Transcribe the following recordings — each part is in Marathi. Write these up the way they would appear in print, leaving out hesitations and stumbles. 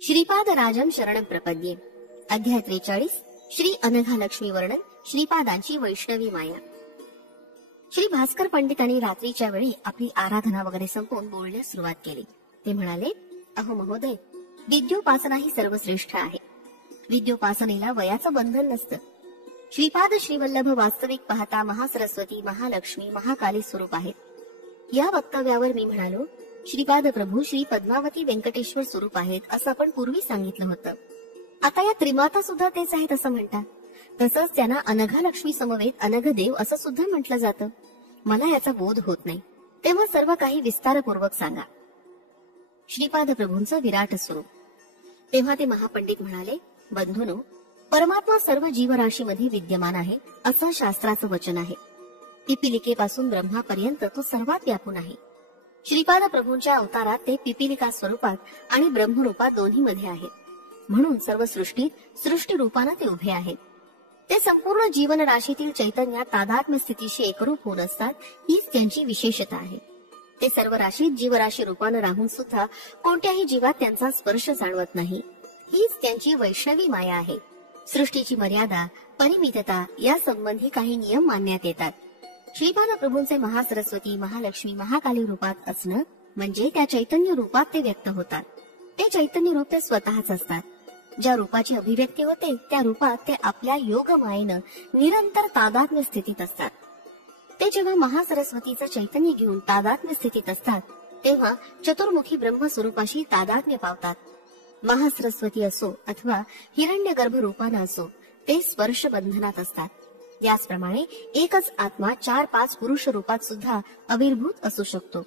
श्रीपाद राजम शरणं प्रपद्ये. अध्याय 43. श्री अनघालक्ष्मी वर्णन. श्रीपादांची वैष्णवी माया. श्री भास्कर पंडितांनी रात्रीच्या वेळी आपली आराधना वगैरे संपवून बोलण्यास सुरुवात केली. ते म्हणाले, अहो महोदय, विद्योपासना ही सर्वश्रेष्ठ आहे. विद्योपासनेला वयाचं बंधन नसतं. श्रीपाद श्रीवल्लभ वास्तविक पाहता महासरस्वती, महालक्ष्मी, महाकाली स्वरूप आहेत. या वक्तव्यावर मी म्हणालो, श्रीपाद प्रभू श्री पद्मावती व्यंकटेश्वर स्वरूप आहेत असं आपण पूर्वी सांगितलं होतं. आता या त्रिमाता सुद्धा तेच आहेत असं म्हणतात. तसंच त्यांना अनघालक्ष्मी समवेत अनघदेव असं सुद्धा म्हटलं जातं. मला याचा बोध होत नाही, तेव्हा सर्व काही विस्तारपूर्वक सांगा. श्रीपाद प्रभूंचं विराट स्वरूप. तेव्हा ते महापंडित म्हणाले, बंधूनो, परमात्मा सर्व जीवराशीमध्ये विद्यमान आहे असं शास्त्राचं वचन आहे. पिपिलिकेपासून ब्रह्मापर्यंत तो सर्वात व्यापून आहे. श्रीपाद प्रभूंच्या अवतारात ते पिपिलिका स्वरूपात आणि ब्रह्मरूपात दोन्ही मध्ये आहेत. म्हणून सर्व सृष्टीत सृष्टी रूपाने ते उभे आहेत. ते संपूर्ण जीवन राशीतील चैतन्यात तादात्म्य स्थितीशी एकरूप होऊन असतात. हीच त्यांची विशेषता आहे. ते सर्व राशीत जीवराशी रूपाने राहून सुद्धा कोणत्याही जीवात त्यांचा स्पर्श जाणवत नाही. हीच त्यांची वैष्णवी माया आहे. सृष्टीची मर्यादा, परिमितता या संबंधी काही नियम मानण्यात येतात. श्रीपाद प्रभूंचे महासरस्वती, महालक्ष्मी, महाकाली रूपात असणं म्हणजे त्या चैतन्य रूपात ते व्यक्त होतात. ते चैतन्य रूप ते स्वतःच असतात. ज्या रूपाची अभिव्यक्ती होते त्या रूपात ते आपल्या योगमायेनं निरंतर तादात्म्य स्थितीत असतात. ते जेव्हा महासरस्वतीचं चैतन्य घेऊन तादात्म्य स्थितीत असतात तेव्हा चतुर्मुखी ब्रह्म स्वरूपाशी तादात्म्य पावतात. महासरस्वती असो अथवा हिरण्यगर्भ रूपानं असो, ते स्पर्श बंधनात असतात. याचप्रमाणे एकच आत्मा 4-5 पुरुष रूपात सुद्धा आविर्भूत असू शकतो.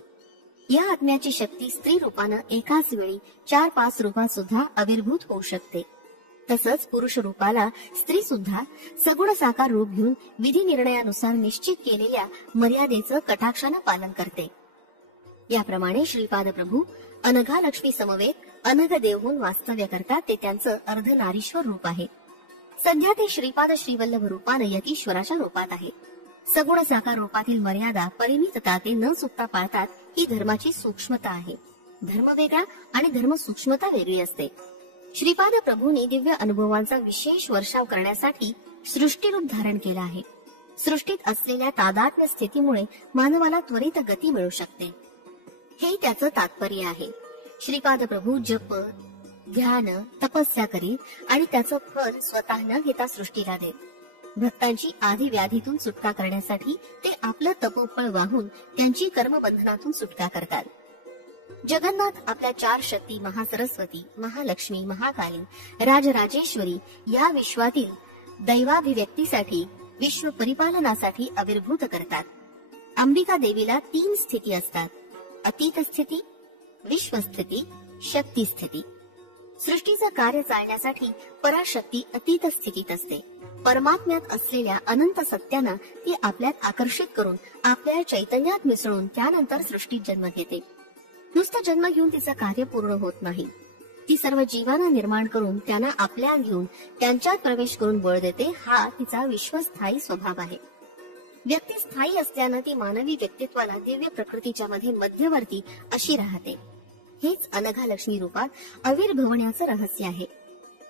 या आत्म्याची शक्ती स्त्री रूपानं एकाच वेळी 4-5 रूपात सुद्धा आविर्भूत होऊ शकते. तसंच पुरुष रूपाला स्त्री सुद्धा सगुण साकार रूप घेऊन विधी निर्णयानुसार निश्चित केलेल्या मर्यादेचं कटाक्षानं पालन करते. याप्रमाणे श्रीपाद प्रभू अनघालक्ष्मी समवेत अनघदेव होऊन वास्तव्य करतात. ते त्यांचं अर्धनारीश्वर रूप आहे. सध्या ते श्रीपाद श्रीवल्लभ रूपाने यतीश्वराच्या रूपात आहे. सगुण साकार रूपातील मर्यादा, परिमितता ते न चुकता पाळतात. ही धर्माची सूक्ष्मता आहे. धर्म वेगळा आणि धर्म सूक्ष्मता वेगळी असते. श्रीपाद प्रभूंनी दिव्य अनुभवांचा विशेष वर्षाव करण्यासाठी सृष्टीरूप धारण केला आहे. सृष्टीत असलेल्या तादात्म्य स्थितीमुळे मानवाला त्वरित गती मिळू शकते. हे त्याचं तात्पर्य आहे. श्रीपाद प्रभू जप, ध्यान, तपस्या करीत आणि त्याचं फळ स्वतः न घेता सृष्टीला देत. भक्तांची आधी व्याधीतून सुटका करण्यासाठी ते आपलं तपोफळ वाहून त्यांची कर्मबंधनातून सुटका करतात. जगन्नाथ आपल्या 4 शक्ती महासरस्वती, महालक्ष्मी, महाकाली, राजराजेश्वरी या विश्वातील दैवाभिव्यक्तीसाठी, विश्व परिपालनासाठी आविर्भूत करतात. अंबिका देवीला 3 स्थिती असतात: अतीत स्थिती, विश्वस्थिती, शक्ती स्थिती. सृष्टीचं कार्य चालण्यासाठी पराशक्ती अतीत स्थितीत असते. परमात्म्यात असलेल्या अनंत सत्यानं ती आपल्यात आकर्षित करून आपल्या चैतन्यात मिसळून त्यानंतर सृष्टीत जन्म घेते. नुसतं जन्म घेऊन तिचं कार्य पूर्ण होत नाही. ती सर्व जीवांना निर्माण करून त्यांना आपल्या घेऊन त्यांच्यात प्रवेश करून बळ देते. हा तिचा विश्वस्थायी स्वभाव आहे. व्यक्ती स्थायी असल्यानं ती मानवी व्यक्तित्वाला दिव्य प्रकृतीच्या मध्ये मध्यवर्ती अशी राहते. हेच अनघालक्ष्मी रूपात आविर्भवण्याचं रहस्य आहे.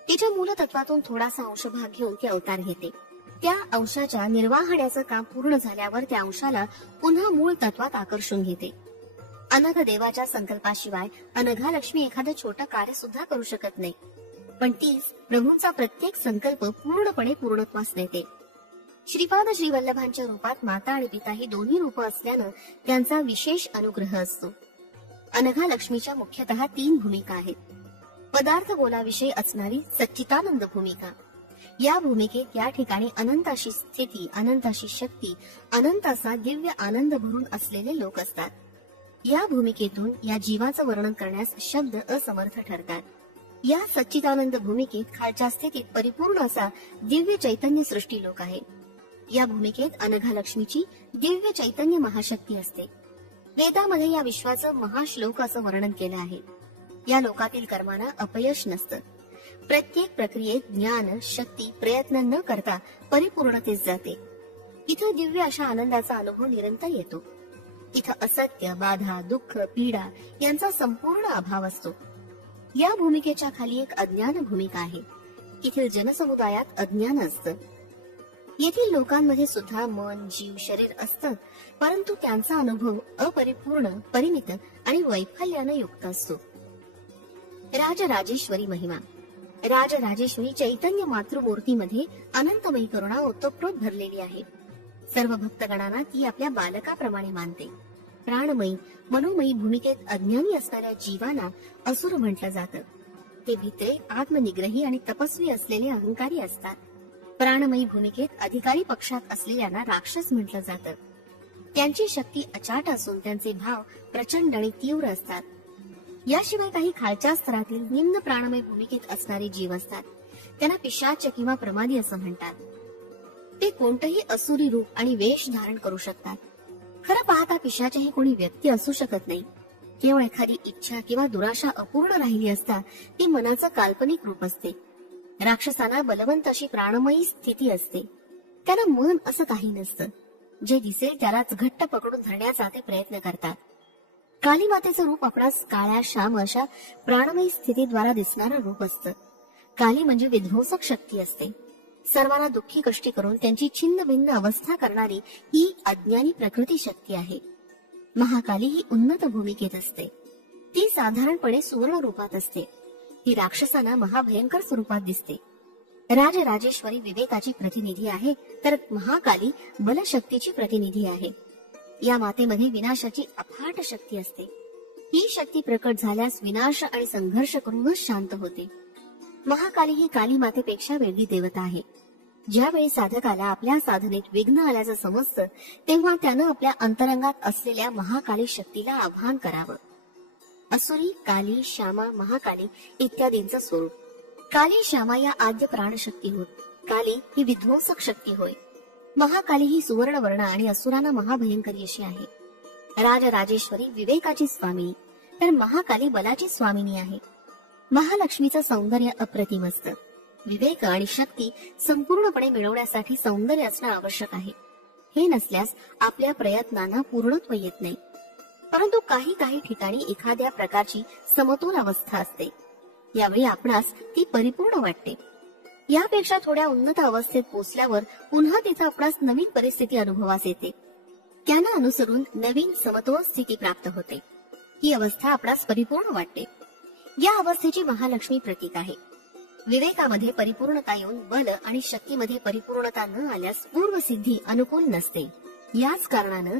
तिच्या मूलतत्वातून थोडासा अंशभाग घेऊन ती अवतार घेते. त्या अंशाच्या निर्वाहण्याचं काम पूर्ण झाल्यावर त्या अंशाला पुन्हा मूळ तत्वात आकर्षून घेते. अनघदेवाच्या संकल्पाशिवाय अनघालक्ष्मी एखादं छोटं कार्य सुद्धा करू शकत नाही. पण तीच प्रभूंचा प्रत्येक संकल्प पूर्णपणे पूर्णत्वास नेते. श्रीपाद श्रीवल्लभांच्या रूपात माता आणि पिता ही दोन्ही रूप असल्यानं त्यांचा विशेष अनुग्रह असतो. अनघालक्ष्मीच्या मुख्यतः 3 भूमिका आहेत. पदार्थ बोलाविषयी असणारी सच्चिदानंद भूमिका. या भूमिकेत या ठिकाणी अनंत अशी स्थिती, अनंत अशी शक्ती, अनंत असा दिव्य आनंद भरून असलेले लोक असतात. या भूमिकेतून या जीवाचं वर्णन करण्यास शब्द असमर्थ ठरतात. या सच्चिदानंद भूमिकेत खालच्या स्थितीत परिपूर्ण असा दिव्य चैतन्य सृष्टी लोक आहे. या भूमिकेत अनघालक्ष्मीची दिव्य चैतन्य महाशक्ती असते. वेदामध्ये या विश्वाचं महाश्लोक असं वर्णन केलं आहे. या लोकातील कर्मांना अपयश नसतं. प्रत्येक प्रक्रियेत ज्ञान, शक्ती, प्रयत्न न करता परिपूर्णतेस जाते. इथं दिव्य अशा आनंदाचा अनुभव निरंतर येतो. इथं असत्य, बाधा, दुःख, पीडा यांचा संपूर्ण अभाव असतो. या भूमिकेच्या खाली एक अज्ञान भूमिका आहे. येथील जनसमुदायात अज्ञान असतं. येथील लोकांमध्ये सुद्धा मन, जीव, शरीर असतं, परंतु त्यांचा अनुभव अपरिपूर्ण, परिमित आणि वैफल्याने युक्त असतो. राजराजेश्वरी महिमा. राजराजेश्वरी चैतन्य मातृमूर्तीमध्ये अनंतमयी करुणा ओतप्रोत भरलेली आहे. सर्व भक्तगणांना ती आपल्या बालकाप्रमाणे मानते. प्राणमयी, मनोमयी भूमिकेत अज्ञानी असणाऱ्या जीवांना असुर म्हटलं जातं. ते भित्रे, आत्मनिग्रही आणि तपस्वी असलेले अहंकारी असतात. प्राणमयी भूमिकेत अधिकारी पक्षात असलेल्यांना राक्षस म्हटलं जातं. त्यांची शक्ती अचाट असून त्यांचे भाव प्रचंड आणि तीव्र असतात. याशिवाय काही खालच्या स्तरातील निम्न प्राणमय भूमिकेत असणारे जीव असतात. त्यांना पिशाच किंवा प्रमादी असं म्हणतात. ते कोणतंही असुरी रूप आणि वेश धारण करू शकतात. खरं पाहता पिशाच ही कोणी व्यक्ती असू शकत नाही. केवळ एखादी इच्छा किंवा दुराशा अपूर्ण राहिली असता ती मनाचं काल्पनिक रूप असते. राक्षसांना बलवंत अशी प्राणमयी स्थिती असते. त्यांना मन असं काही नसतं. जे दिसेल त्यालाच घट्ट पकडून धरण्याचा ते प्रयत्न करतात. काली मातेचं रूप आपणास काळ्या श्याम अशा प्राणमयी स्थितीद्वारा दिसणारं रूप असतं. काली म्हणजे विध्वंसक शक्ती असते. सर्वांना दुःखी कष्टी करून त्यांची छिन्न भिन्न अवस्था करणारी ही अज्ञानी प्रकृती शक्ती आहे. महाकाली ही उन्नत भूमिकेत असते. ती साधारणपणे सुवर्ण रूपात असते. ती राक्षसांना महाभयंकर स्वरूपात दिसते. राजराजेश्वरी विवेकाची प्रतिनिधी आहे, तर महाकाली बलशक्तीची प्रतिनिधी आहे. या मातेमध्ये विनाशाची अफाट शक्ती असते. ही शक्ती प्रकट झाल्यास विनाश आणि संघर्ष करूनच शांत होते. महाकाली ही काली मातेपेक्षा वेगळी देवता आहे. ज्यावेळी साधकाला आपल्या साधनेत विघ्न आल्याचं समजतं, तेव्हा त्यानं आपल्या अंतरंगात असलेल्या महाकाली शक्तीला आवाहन करावं. असुरी, काली, श्यामा, महाकाली इत्यादींचं स्वरूप. काली, श्यामा या आद्य प्राणशक्ती होत. काली ही विध्वंसक शक्ती होय. महाकाली ही सुवर्ण वर्ण आणि असुरांना महाभयंकरी अशी आहे. राजराजेश्वरी विवेकाची स्वामिनी, तर महाकाली बलाची स्वामिनी आहे. महालक्ष्मीचं सौंदर्य अप्रतिम असतं. विवेक आणि शक्ती संपूर्णपणे मिळवण्यासाठी सौंदर्य असणं आवश्यक आहे. हे नसल्यास आपल्या प्रयत्नांना पूर्णत्व येत नाही. परंतु काही काही ठिकाणी एखाद्या प्रकारची समतोल अवस्था असते. यावेळी आपणास ती परिपूर्ण वाटते. यापेक्षा थोड्या उन्नत अवस्थेत पोहोचल्यावर पुन्हा तिथं आपणास नवीन परिस्थिती अनुभवास येते. त्यांना अनुसरून नवीन समतोल स्थिती प्राप्त होते. ही अवस्था आपणास परिपूर्ण वाटते. या अवस्थेची महालक्ष्मी प्रतीक आहे. विवेकामध्ये परिपूर्णता येऊन बल आणि शक्तीमध्ये परिपूर्णता न आल्यास पूर्वसिद्धी अनुकूल नसते. याच कारणानं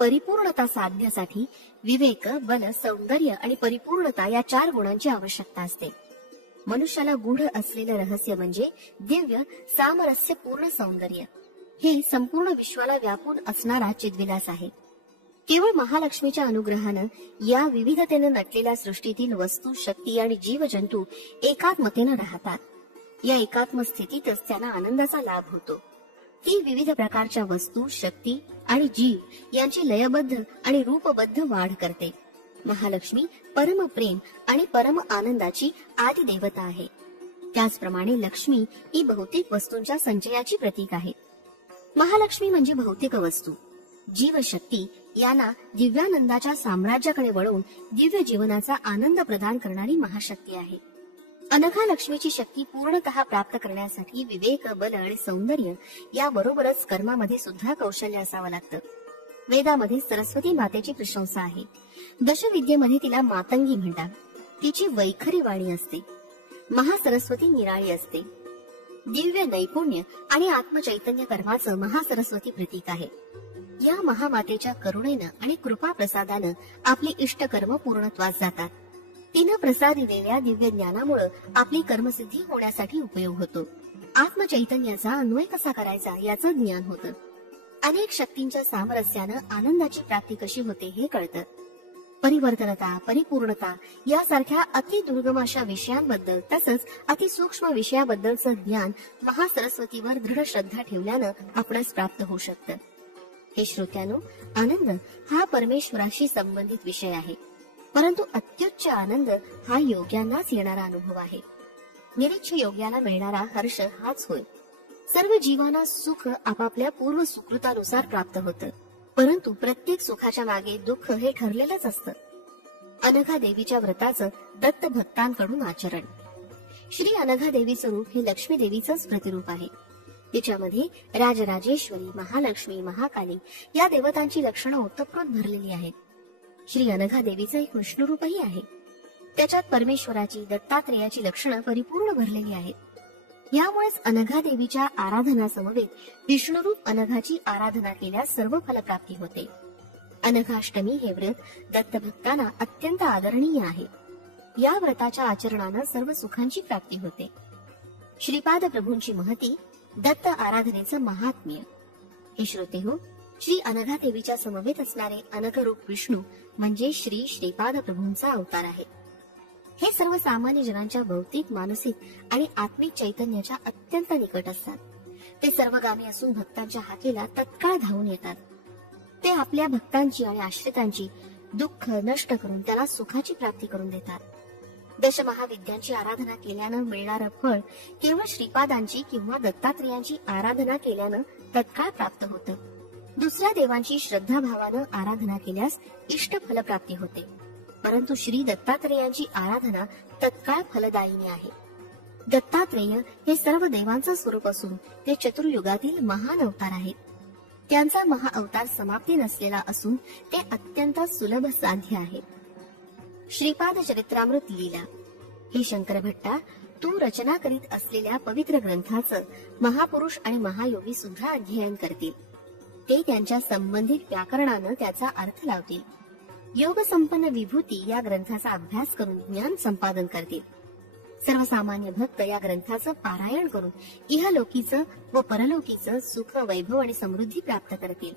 परिपूर्णता साधण्यासाठी विवेक, बल, सौंदर्य आणि परिपूर्णता या 4 गुणांची आवश्यकता असते. मनुष्याला गूढ असलेलं रहस्य म्हणजे दिव्य सामरस्य पूर्ण सौंदर्य. हे संपूर्ण विश्वाला व्यापून असणारा चिद्विलास आहे. केवळ महालक्ष्मीच्या अनुग्रहानं या विविधतेनं नटलेल्या सृष्टीतील वस्तू, शक्ती आणि जीवजंतू एकात्मतेनं राहतात. या एकात्म स्थितीतच त्यांना आनंदाचा लाभ होतो. ती विविध प्रकारच्या वस्तू, शक्ती आणि जीव यांची लयबद्ध आणि रूपबद्ध वाढ करते. महालक्ष्मी परम प्रेम आणि परम आनंदाची आदी देवता आहे. त्याचप्रमाणे लक्ष्मी ही भौतिक वस्तूंच्या संचयाची प्रतीक आहे. महालक्ष्मी म्हणजे भौतिक वस्तू, जीवशक्ती यांना दिव्यानंदाच्या साम्राज्याकडे वळवून दिव्य जीवनाचा आनंद प्रदान करणारी महाशक्ती आहे. अनघा लक्ष्मीची शक्ती पूर्णतः प्राप्त करण्यासाठी विवेक, बल आणि सौंदर्य याबरोबरच कर्मामध्ये सुद्धा कौशल्य असावं लागतं. वेदामध्ये सरस्वती मातेची प्रशंसा आहे. दशविद्येमध्ये तिला मातंगी म्हणतात. तिची वैखरी वाणी असते. महासरस्वती निराळी असते. दिव्य नैपुण्य आणि आत्मचैतन्य कर्माचं महासरस्वती प्रतीक आहे. या महामातेच्या करुणेनं आणि कृपा प्रसादानं आपली इष्टकर्म पूर्णत्वास जातात. तिनं प्रसादिलेल्या दिव्य ज्ञानामुळे आपली कर्मसिद्धी होण्यासाठी उपयोग होतो. आत्मचैतन्याचा अन्वय कसा करायचा याचं ज्ञान होतं. अनेक शक्तींच्या सामरस्यानं आनंदाची प्राप्ती कशी होते हे कळतं. परिवर्तनता, परिपूर्णता यासारख्या अतिदुर्गम अशा विषयांबद्दल तसंच अतिसूक्ष्म विषयाबद्दलचं ज्ञान महासरस्वतीवर दृढ श्रद्धा ठेवल्यानं आपणास प्राप्त होऊ शकतं. हे श्रोत्यानो, आनंद हा परमेश्वराशी संबंधित विषय आहे. परंतु अत्युच्च आनंद हा योग्यांनाच येणारा अनुभव आहे. निरीच्छ योग्याला मिळणारा हर्ष हाच होय. सर्व जीवांना सुख आपापल्या पूर्व सुकृतानुसार प्राप्त होतं. परंतु प्रत्येक सुखाच्या मागे दुःख हे ठरलेलंच असतं. अनघा देवीच्या व्रताचं दत्त भक्तांकडून आचरण. श्री अनघा देवी स्वरूप हे लक्ष्मी देवीचंच प्रतिरूप आहे. तिच्यामध्ये राजराजेश्वरी, महालक्ष्मी, महाकाली या देवतांची लक्षणं ओतप्रोत भरलेली आहेत. श्री अनघा देवीचं एक विष्णुरूपही आहे. त्याच्यात परमेश्वराची, दत्तात्रेयाची लक्षणं परिपूर्ण भरलेली आहेत. यामुळेच अनघा देवीच्या आराधनासमवेत विष्णुरूप अनघाची आराधना केल्यास सर्व फलप्राप्ती होते. अनघाष्टमी हे व्रत दत्तभक्तांना अत्यंत आदरणीय आहे. या व्रताच्या आचरणानं सर्व सुखांची प्राप्ती होते. श्रीपाद प्रभूंची महती, दत्त आराधनेचं महात्म्य. हे श्रोते हो, श्री अनघा देवीच्या समवेत असणारे अनघरूप विष्णू म्हणजे श्री श्रीपाद प्रभूंचा अवतार आहे. हे सर्व सामान्य जनांच्या भौतिक, मानसिक आणि आत्मिक चैतन्याच्या अत्यंत निकट असतात. ते सर्वगामी असून भक्तांच्या हाकेला तत्काळ धावून येतात. ते आपल्या भक्तांची आणि आश्रितांची दुःख नष्ट करून त्याला सुखाची प्राप्ती करून देतात. दशमहाविद्यांची आराधना केल्यानं मिळणारं फळ केवळ श्रीपादांची किंवा दत्तात्रेयांची आराधना केल्यानं तत्काळ प्राप्त होतं. दुसऱ्या देवांची श्रद्धाभावानं आराधना केल्यास इष्ट फलप्राप्ती होते. परंतु श्री दत्तात्रेयांची आराधना तत्काळ फलदायिनी आहे. दत्तात्रेय हे सर्व देवांचं स्वरूप असून ते चतुर्युगातील महान अवतार आहेत. त्यांचा महाअवतार समाप्ती नसलेला असून ते अत्यंत सुलभ साध्य आहे. श्रीपाद चरित्रामृत लीला. हे शंकर भट्टा, तू रचना करीत असलेल्या पवित्र ग्रंथाचं महापुरुष आणि महायोगी सुद्धा अध्ययन करतील. ते त्यांच्या संबंधित व्याकरणानं त्याचा अर्थ लावतील. योग संपन्न विभूती या ग्रंथाचा अभ्यास करून ज्ञान संपादन करतील. सर्वसामान्य भक्त या ग्रंथाचं पारायण करून इहलोकीचं व परलोकीचं सुख, वैभव आणि समृद्धी प्राप्त करतील.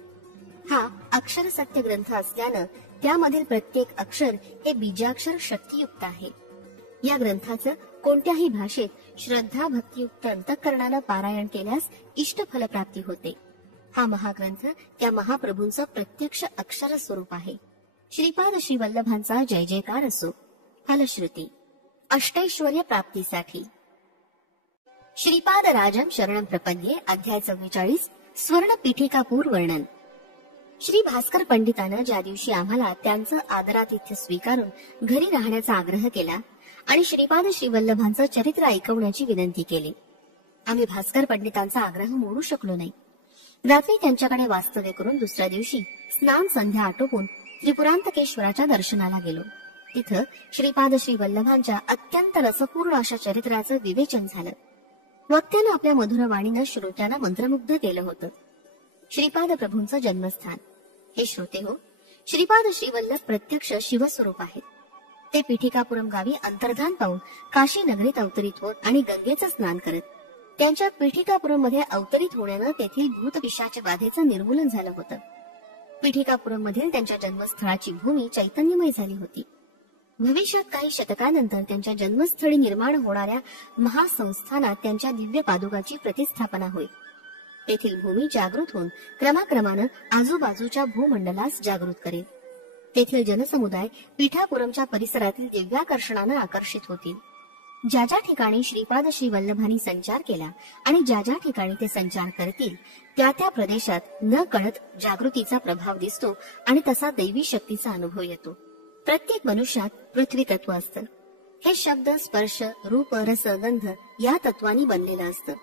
हा अक्षर सत्य ग्रंथ असल्यानं त्यामधील प्रत्येक अक्षर हे बीजाक्षर शक्तियुक्त आहे. या ग्रंथाचं कोणत्याही भाषेत श्रद्धा भक्तियुक्त अंतःकरणानं पारायण केल्यास इष्ट फलप्राप्ती होते. हा महाग्रंथ त्या महाप्रभूंचं प्रत्यक्ष अक्षर स्वरूप आहे. श्रीपाद श्री वल्लभांचा जय जयकार असो. फलश्रुती. अष्टैश्वर्य प्राप्तीसाठी श्रीपाद राजम शरणम प्रपद्ये. अध्याय 44. स्वर्ण पीठिकापूर वर्णन. श्री भास्कर पंडितानं ज्या दिवशी आम्हाला त्यांचं आदरातिथ्य स्वीकारून घरी राहण्याचा आग्रह केला आणि श्रीपाद श्री वल्लभांचं चरित्र ऐकवण्याची विनंती केली, आम्ही भास्कर पंडितांचा आग्रह मोडू शकलो नाही. रात्री त्यांच्याकडे वास्तव्य करून दुसऱ्या दिवशी स्नान संध्या आटोपून त्रिपुरांतकेश्वराच्या दर्शनाला गेलो. तिथं श्रीपाद श्री वल्लभांच्या अत्यंत रसपूर्ण अशा चरित्राचं विवेचन झालं. वक्त्यानं आपल्या मधुर वाणीनं श्रोत्यांना मंत्रमुग्ध केलं होतं. श्रीपाद प्रभूंचं जन्मस्थान. हे श्रोते हो, श्रीपाद श्री वल्लभ प्रत्यक्ष शिवस्वरूप आहेत. ते पीठिकापुरम गावी अंतर्धान पाहून काशी नगरीत अवतरित होत आणि गंगेचं स्नान करत. त्यांच्या पीठिकापुरम मध्ये अवतरित होण्यानं तेथील भूतपिशाच बाधेचं निर्मूलन झालं होतं. पीठिकापुरम मधील त्यांच्या जन्मस्थळाची भूमी चैतन्यमय झाली होती. भविष्यात काही शतकानंतर त्यांच्या जन्मस्थळी निर्माण होणाऱ्या महासंस्थानात त्यांच्या दिव्य पादुकाची प्रतिष्ठापना होईल. तेथील भूमी जागृत होऊन क्रमाक्रमानं आजूबाजूच्या भूमंडलास जागृत करेल. तेथील जनसमुदाय पीठापुरमच्या परिसरातील दिव्याकर्षणानं आकर्षित होतील. ज्या ज्या ठिकाणी श्रीपाद श्री वल्लभांनी संचार केला आणि ज्या ज्या ठिकाणी ते संचार करतील त्या त्या प्रदेशात न कळत जागृतीचा प्रभाव दिसतो आणि तसा दैवी शक्तीचा अनुभव येतो. प्रत्येक मनुष्यात पृथ्वी तत्व असतं. हे शब्द, स्पर्श, रूप, रस, गंध या तत्वांनी बनलेलं असतं.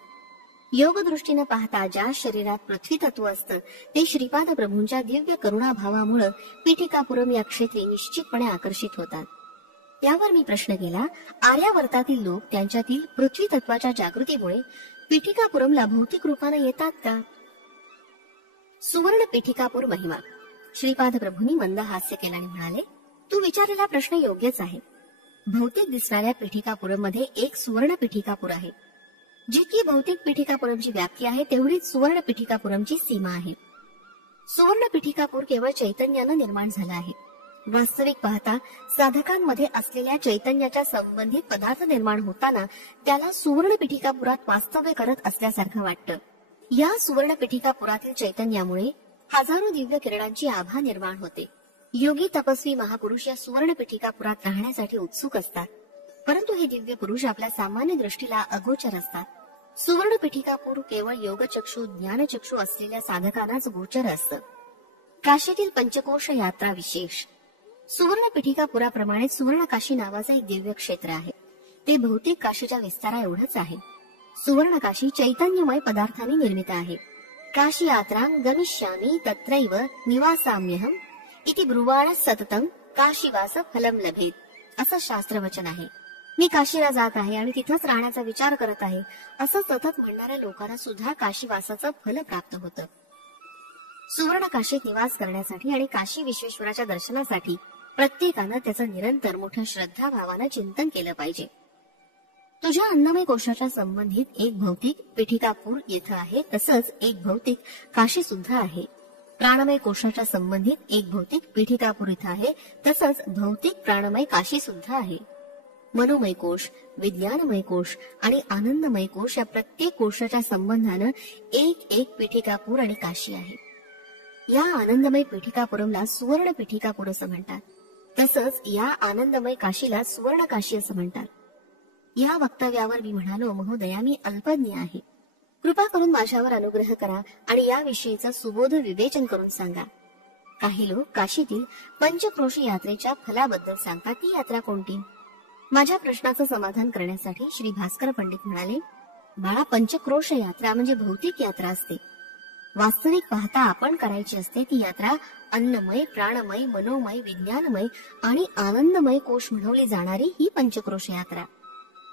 योग दृष्टीनं पाहता ज्या शरीरात पृथ्वी तत्व असतं ते श्रीपाद प्रभूंच्या दिव्य करुणाभावामुळे पीठिकापुरम या क्षेत्री निश्चितपणे आकर्षित होतात. यावर मी प्रश्न केला, आर्यावर्तातील लोक त्यांच्यातील पृथ्वी तत्वाच्या जागृतीमुळे पीठिकापुरमला भौतिक रूपाने येतात का? सुवर्ण पीठिकापूर महिमा. श्रीपाद प्रभूंनी मंद हास्य केल्याने म्हणाले, तू विचारलेला प्रश्न योग्यच आहे. भौतिक दिसणाऱ्या पीठिकापुरम मध्ये एक सुवर्ण पीठिकापूर आहे. जितकी भौतिक पीठिकापुरमची व्याप्ती आहे तेवढीच सुवर्ण पीठिकापुरमची सीमा आहे. सुवर्ण पीठिकापूर केवळ चैतन्यानं निर्माण झालं आहे. वास्तविक पाहता साधकांमध्ये असलेल्या चैतन्याच्या संबंधित पदार्थ निर्माण होताना त्याला सुवर्ण पीठिकापुरात वास्तव्य करत असल्यासारखं वाटतं. या सुवर्ण पीठिकापुरातील चैतन्यामुळे हजारो दिव्य किरणांची आभा निर्माण होते. योगी तपस्वी महापुरुष या सुवर्ण पीठिकापुरात राहण्यासाठी उत्सुक असतात, परंतु हे दिव्य पुरुष आपल्या सामान्य दृष्टीला अगोचर असतात. सुवर्ण पीठिकापूर केवळ योगचक्षु, ज्ञानचक्षु असलेल्या साधकांनाच गोचर असतं. काशीतील पंचकोश यात्रा विशेष. सुवर्ण पिठिकापुराप्रमाणे सुवर्ण काशी नावाचं एक दिव्य क्षेत्र आहे. ते भौतिक काशीच्या विस्तारा एवढंच आहे. सुवर्ण काशी चैतन्यमय पदार्थांनी निर्मित आहे. काशी यात्रां गमिष्यामि तत्रैव निवासाम्यहम इति ब्रुवाण सततम काशीवास फलम लभेत, असं शास्त्रवचन आहे. मी काशीला जात आहे आणि तिथंच राहण्याचा विचार करत आहे, असं सतत म्हणणाऱ्या लोकांना सुद्धा काशीवासाचं फल प्राप्त होतं. सुवर्ण काशीत निवास करण्यासाठी आणि काशी विश्वेश्वराच्या दर्शनासाठी प्रत्येकानं त्याचं निरंतर मोठ्या श्रद्धाभावानं चिंतन केलं पाहिजे. तुझ्या अन्नमय कोशाच्या संबंधित एक भौतिक पिठिकापूर येथे आहे, तसंच एक भौतिक काशी सुद्धा आहे. प्राणमय कोशाच्या संबंधित एक भौतिक पिठिकापूर इथं आहे, तसंच भौतिक प्राणमय काशी सुद्धा आहे. मनोमय कोश, विज्ञानमय कोश आणि आनंदमय कोश या प्रत्येक कोशाच्या संबंधानं एक एक पिठिकापूर आणि काशी आहे. या आनंदमय पिठिकापुरमला सुवर्ण पिठिकापूर असं म्हणतात. तसंच या आनंदमय काशीला सुवर्ण काशी असं म्हणतात. या वक्तव्यावर मी म्हणालो, महोदया, मी अल्पज्ञ आहे. कृपा करून माझ्यावर अनुग्रह करा आणि याविषयीचं सुबोध विवेचन करून सांगा. काही लोक काशीतील पंचक्रोशी यात्रेच्या फलाबद्दल सांगतात. ती यात्रा कोणती? माझ्या प्रश्नाचं समाधान करण्यासाठी श्री भास्कर पंडित म्हणाले, बाळा, पंचक्रोश यात्रा म्हणजे भौतिक यात्रा असते. वास्तविक पाहता आपण करायची असते ती यात्रा अन्नमय, प्राणमय, मनोमय, विज्ञानमय आणि आनंदमय कोश म्हणवली जाणारी ही पंचक्रोश यात्रा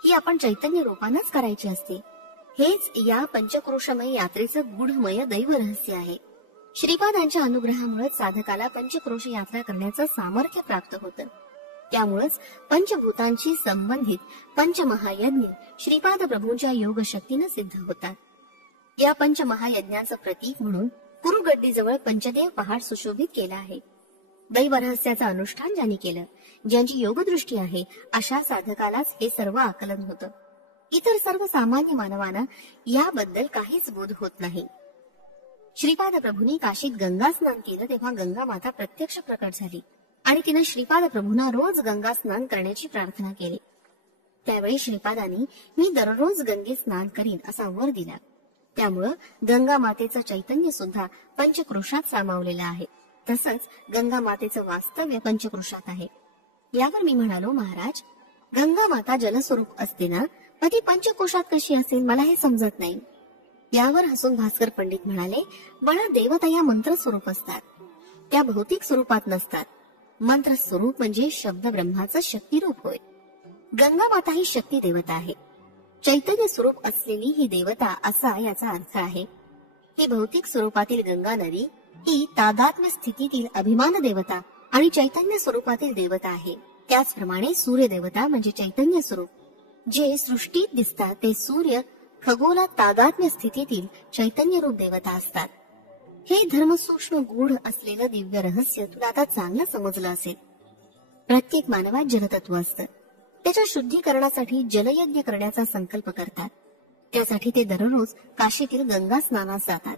ही आपण चैतन्य रूपानंच करायची असते. हेच या पंचक्रोशमय यात्रेचं गूढमय दैव रहस्य आहे. श्रीपादांच्या अनुग्रहामुळे साधकाला पंचक्रोश यात्रा करण्याचं सामर्थ्य प्राप्त होतं. त्यामुळेच पंचभूतांशी संबंधित पंचमहायज्ञ श्रीपाद प्रभूंच्या योग शक्तीनं सिद्ध होतात. या पंचमहायज्ञांचं प्रतीक म्हणून कुरुगड्डीजवळ पंचदेव पहाड सुशोभित केला आहे. दैव रहस्याचं अनुष्ठान ज्यांनी केलं, ज्यांची योगदृष्टी आहे, अशा साधकालाच हे सर्व आकलन होतं. इतर सर्व सामान्य मानवांना याबद्दल काहीच बोध होत नाही. श्रीपाद प्रभूंनी काशीत गंगा स्नान केलं तेव्हा गंगा माता प्रत्यक्ष प्रकट झाली आणि तिनं श्रीपाद प्रभूंना रोज गंगा स्नान करण्याची प्रार्थना केली. त्यावेळी श्रीपादांनी मी दररोज गंगे स्नान करीन असा वर दिला. त्यामुळं गंगा मातेचं चैतन्य सुद्धा पंचक्रोशात सामावलेलं आहे. तसंच गंगा मातेचं वास्तव्य पंचक्रोशात आहे. यावर मी म्हणालो, महाराज, गंगा माता जलस्वरूप असते ना, मग ती पंचकोशात कशी असेल? मला हे समजत नाही. यावर हसून भास्कर पंडित म्हणाले, बळा, देवता या मंत्र स्वरूप असतात, त्या भौतिक स्वरूपात नसतात. मंत्र स्वरूप म्हणजे शब्द ब्रह्माचं शक्तिरूप होय. गंगा माता ही शक्ती देवता आहे, चैतन्य स्वरूप असलेली ही देवता असा याचा अर्थ आहे. ही भौतिक स्वरूपातील गंगा नदी ही तादात्म्य स्थितीतील अभिमान देवता आणि चैतन्य स्वरूपातील देवता आहे. त्याचप्रमाणे सूर्य देवता म्हणजे चैतन्य स्वरूप. जे सृष्टीत दिसतात ते सूर्य खगोलात तादात्म्य स्थितीतील चैतन्य रूप देवता असतात. हे धर्म सूक्ष्म गूढ असलेलं दिव्य रहस्य तुला आता चांगलं समजलं असेल. प्रत्येक मानवात जलतत्व असतं. त्याच्या शुद्धीकरणासाठी जलयज्ञ करण्याचा संकल्प करतात. त्यासाठी ते दररोज काशीतील गंगा स्नानास जातात.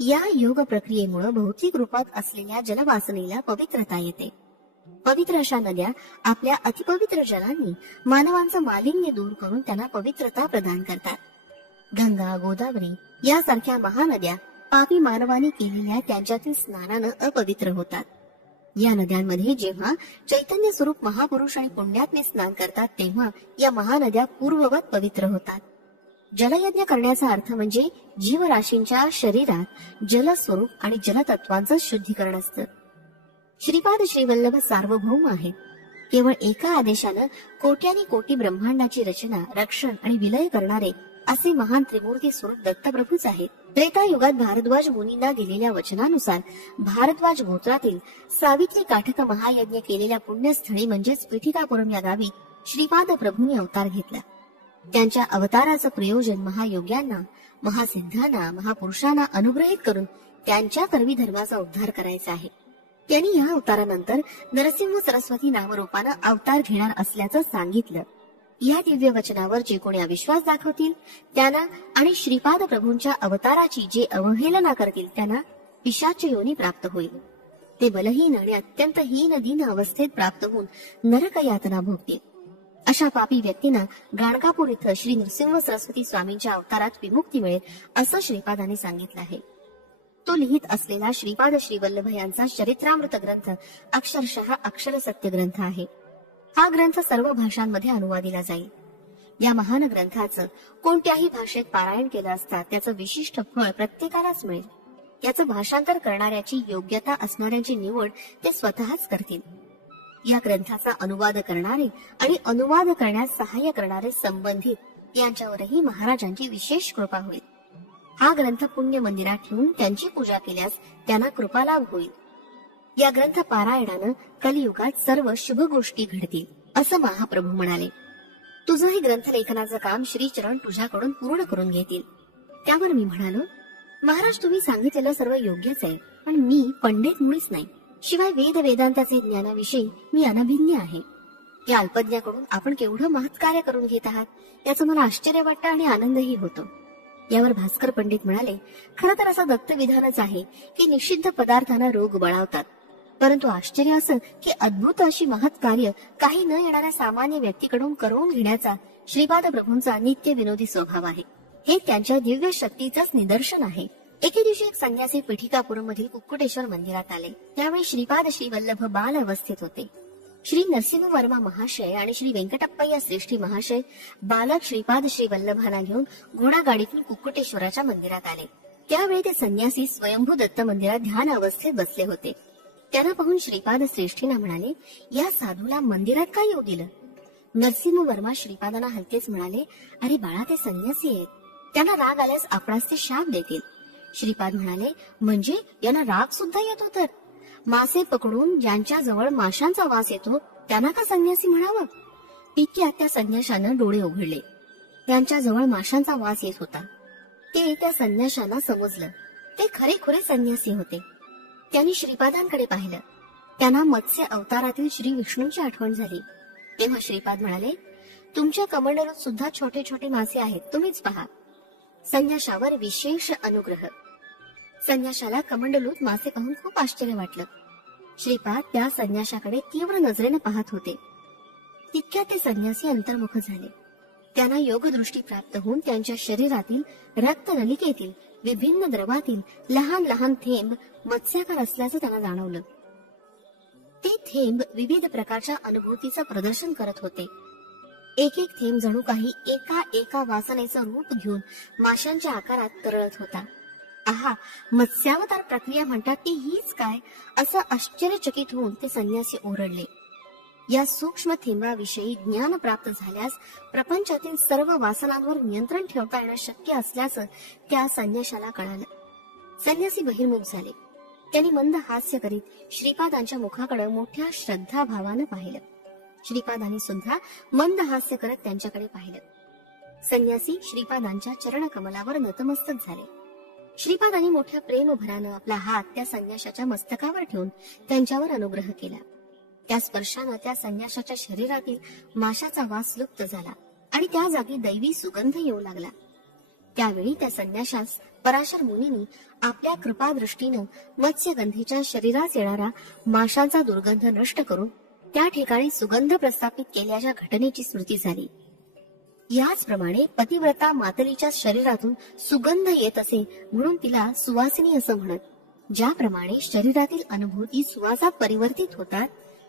या योग प्रक्रियेमुळे भौतिक रूपात असलेल्या जलवासनेला पवित्रता येते. पवित्र अशा नद्या आपल्या अतिपवित्र जलांनी मानवांचं मालिन्य दूर करून त्यांना पवित्रता प्रदान करतात. गंगा, गोदावरी यासारख्या महानद्या पापी मानवाने केलेल्या त्यांच्यातील स्नानानं अपवित्र होतात. या नद्यांमध्ये जेव्हा चैतन्य स्वरूप महापुरुष आणि पुण्यात्मे स्नान करतात तेव्हा या महानद्या पूर्ववत पवित्र होतात. जलयज्ञ करण्याचा अर्थ म्हणजे जीवराशींच्या शरीरात जलस्वरूप आणि जलतत्वांचं शुद्धीकरण असतं. श्रीपाद श्रीवल्लभ सार्वभौम आहेत. केवळ एका आदेशानं कोट्यानी कोटी ब्रह्मांडाची रचना, रक्षण आणि विलय करणारे असे महान त्रिमूर्ती स्वरूप दत्तप्रभूच आहेत. त्रेतायुगात भारद्वाज मुनींना दिलेल्या वचनानुसार भारद्वाज गोत्रातील सावित्री काठक महायज्ञ केलेल्या पुण्यस्थळी म्हणजेच पिठिकापुरम या गावी श्रीपाद प्रभूंनी अवतार घेतला. त्यांच्या अवताराचं प्रयोजन महायोग्यांना, महासिद्धांना, महापुरुषांना अनुग्रहित करून त्यांच्या कर्मी धर्माचा उद्धार करायचा आहे. त्यांनी या अवतारानंतर नरसिंह सरस्वती नामरूपानं अवतार घेणार असल्याचं सांगितलं. या दिव्य वचनावर जे कोणी अविश्वास दाखवतील त्यांना आणि श्रीपाद प्रभूंच्या अवताराची जे अवहेलना करतील त्यांना पिशाच योनी प्राप्त होईल. ते बलहीन आणि अत्यंत हीन दीन अवस्थेत प्राप्त होऊन नरक यातना भोगतील. अशा पापी व्यक्तींना गाणगापूर इथं श्री नृसिंह सरस्वती स्वामींच्या अवतारात विमुक्ती मिळेल असं श्रीपादांनी सांगितलं आहे. तो लिहित असलेला श्रीपाद श्रीवल्लभ यांचा चरित्रामृत ग्रंथ अक्षरशः अक्षर सत्य ग्रंथ आहे. हा ग्रंथ सर्व भाषांमध्ये अनुवादिला जाईल. या महान ग्रंथाचं कोणत्याही भाषेत पारायण केलं असता त्याचं विशिष्ट फळ प्रत्येकालाच मिळेल. याचं भाषांतर करणाऱ्याची योग्यता असणाऱ्यांची निवड ते स्वतःच करतील. या ग्रंथाचा अनुवाद करणारे आणि अनुवाद करण्यास सहाय्य करणारे संबंधित यांच्यावरही महाराजांची विशेष कृपा होईल. हा ग्रंथ पुण्य मंदिरात ठेवून त्यांची पूजा केल्यास त्यांना कृपालाभ होईल. या ग्रंथ पारायणानं कलियुगात सर्व शुभ गोष्टी घडतील असं महाप्रभू म्हणाले. तुझं हे ग्रंथ लेखनाचं काम श्रीचरण तुझ्याकडून पूर्ण करून घेतील. त्यावर मी म्हणालो, महाराज तुम्ही सांगितलेलं सर्व योग्यच आहे, पण मी पंडित मुळीच नाही. शिवाय वेद वेदांताचे ज्ञानाविषयी मी अनभिज्ञ आहे. या अल्पज्ञाकडून आपण केवढं महत्कार्य करून घेत आहात याचं मला आश्चर्य वाटतं आणि आनंदही होतो. यावर भास्कर पंडित म्हणाले, खरं तर असं दत्तविधानच आहे की निषिद्ध पदार्थांना रोग बळावतात, परंतु आश्चर्य असं की अद्भुत अशी महत्कार्य काही न येणाऱ्या सामान्य व्यक्तीकडून करून घेण्याचा श्रीपाद प्रभूंचा नित्य विनोदी स्वभाव आहे. हे त्यांच्या दिव्य शक्तीचंच निदर्शन आहे. एके दिवशी एक संन्यासी पिठिकापुरम मधील कुक्कुटेश्वर मंदिरात आले. त्यावेळी श्रीपाद श्रीवल्लभ बाल अवस्थेत होते. श्री नरसिंह वर्मा महाशय आणि श्री व्यंकटप्पय्या श्रेष्ठी महाशय बालक श्रीपाद श्रीवल्लभांना घेऊन घोडागाडीतून कुक्कुटेश्वराच्या मंदिरात आले. त्यावेळी ते संन्यासी स्वयंभू दत्त मंदिरात ध्यान अवस्थेत बसले होते. त्यांना पाहून श्रीपाद श्रेष्ठींना म्हणाले, या साधूला मंदिरात काय येऊ दिलं? नरसिंह वर्मा श्रीपादांना हलकेच म्हणाले, अरे बाळा, ते संन्यासी आहेत, त्यांना राग आल्यास आपणास ते शाप देतील. श्रीपाद म्हणाले, म्हणजे यांना राग सुद्धा येतो? तर मासे पकडून ज्यांच्या जवळ माशांचा वास येतो त्यांना का संन्यासी म्हणावं? इतक्यात त्या संन्याशानं डोळे उघडले. त्यांच्या जवळ माशांचा वास येत होता. ते त्या संन्याशांना समजलं. ते खरेखुरे संन्यासी होते. त्यांनी श्रीपादांकडे पाहिलं. त्यांना मत्स्य अवतारातील श्री विष्णूंची आठवण झाली. तेव्हा श्रीपाद म्हणाले, तुमच्या कमंडलूत सुद्धा छोटे छोटे मासे आहेत, तुम्हीच पहा. संन्याशावर विशेष अनुग्रह. संन्याशाला कमंडलूत मासे पाहून खूप आश्चर्य वाटलं. श्रीपाद त्या संन्याशाकडे तीव्र नजरेने पाहत होते. तितक्यात ते संन्यासी अंतर्मुख झाले. त्यांना योगदृष्टी प्राप्त होऊन त्यांच्या शरीरातील रक्तनलिकेतील विभिन्न द्रवातील लहान लहान थेंब मत्स्याकार असल्याचं त्यांना जाणवलं. ते थेंब विविध प्रकारच्या अनुभूतीचं प्रदर्शन करत होते. एक एक थेंब जणू काही एका एका वासनेचं रूप घेऊन माशांच्या आकारात तरळत होता. आहा, मत्स्यावतार प्रक्रिया म्हणतात ती हीच काय, असं आश्चर्यचकित होऊन ते संन्यासी ओरडले. या सूक्ष्म थेंबाविषयी ज्ञान प्राप्त झाल्यास प्रपंचातील सर्व वासनांवर नियंत्रण ठेवता येणं शक्य असल्याचं त्या संन्याशाला कळालं. संन्यासी बहिर्मुख झाले. त्यांनी मंद हास्य करीत श्रीपादांच्या मुखाकडे मोठ्या श्रद्धाभावानं पाहिलं. श्रीपादांनी सुद्धा मंद हास्य करत त्यांच्याकडे पाहिलं. संन्यासी श्रीपादांच्या चरणकमलावर नतमस्तक झाले. श्रीपादांनी मोठ्या प्रेमभरानं आपला हात त्या संन्याशाच्या मस्तकावर ठेवून त्यांच्यावर अनुग्रह केला. त्या स्पर्शानं त्या संन्याशाच्या शरीरातील माशाचा वास लुप्त झाला आणि त्या जागी दैवी सुगंध येऊ लागला. त्यावेळी त्या संन्याशास पराशर मुनींनी आपल्या कृपादृष्टीनं मत्स्यगंधीच्या शरीरास येणारा माशांचा दुर्गंध नष्ट करून त्या ठिकाणी सुगंध प्रस्थापित केल्याच्या घटनेची स्मृती झाली. याचप्रमाणे पतिव्रता मातलीच्या शरीरातून सुगंध येत असे म्हणून तिला सुवासिनी असं म्हणत. ज्याप्रमाणे शरीरातील अनुभूती सुवासात परिवर्तित होतात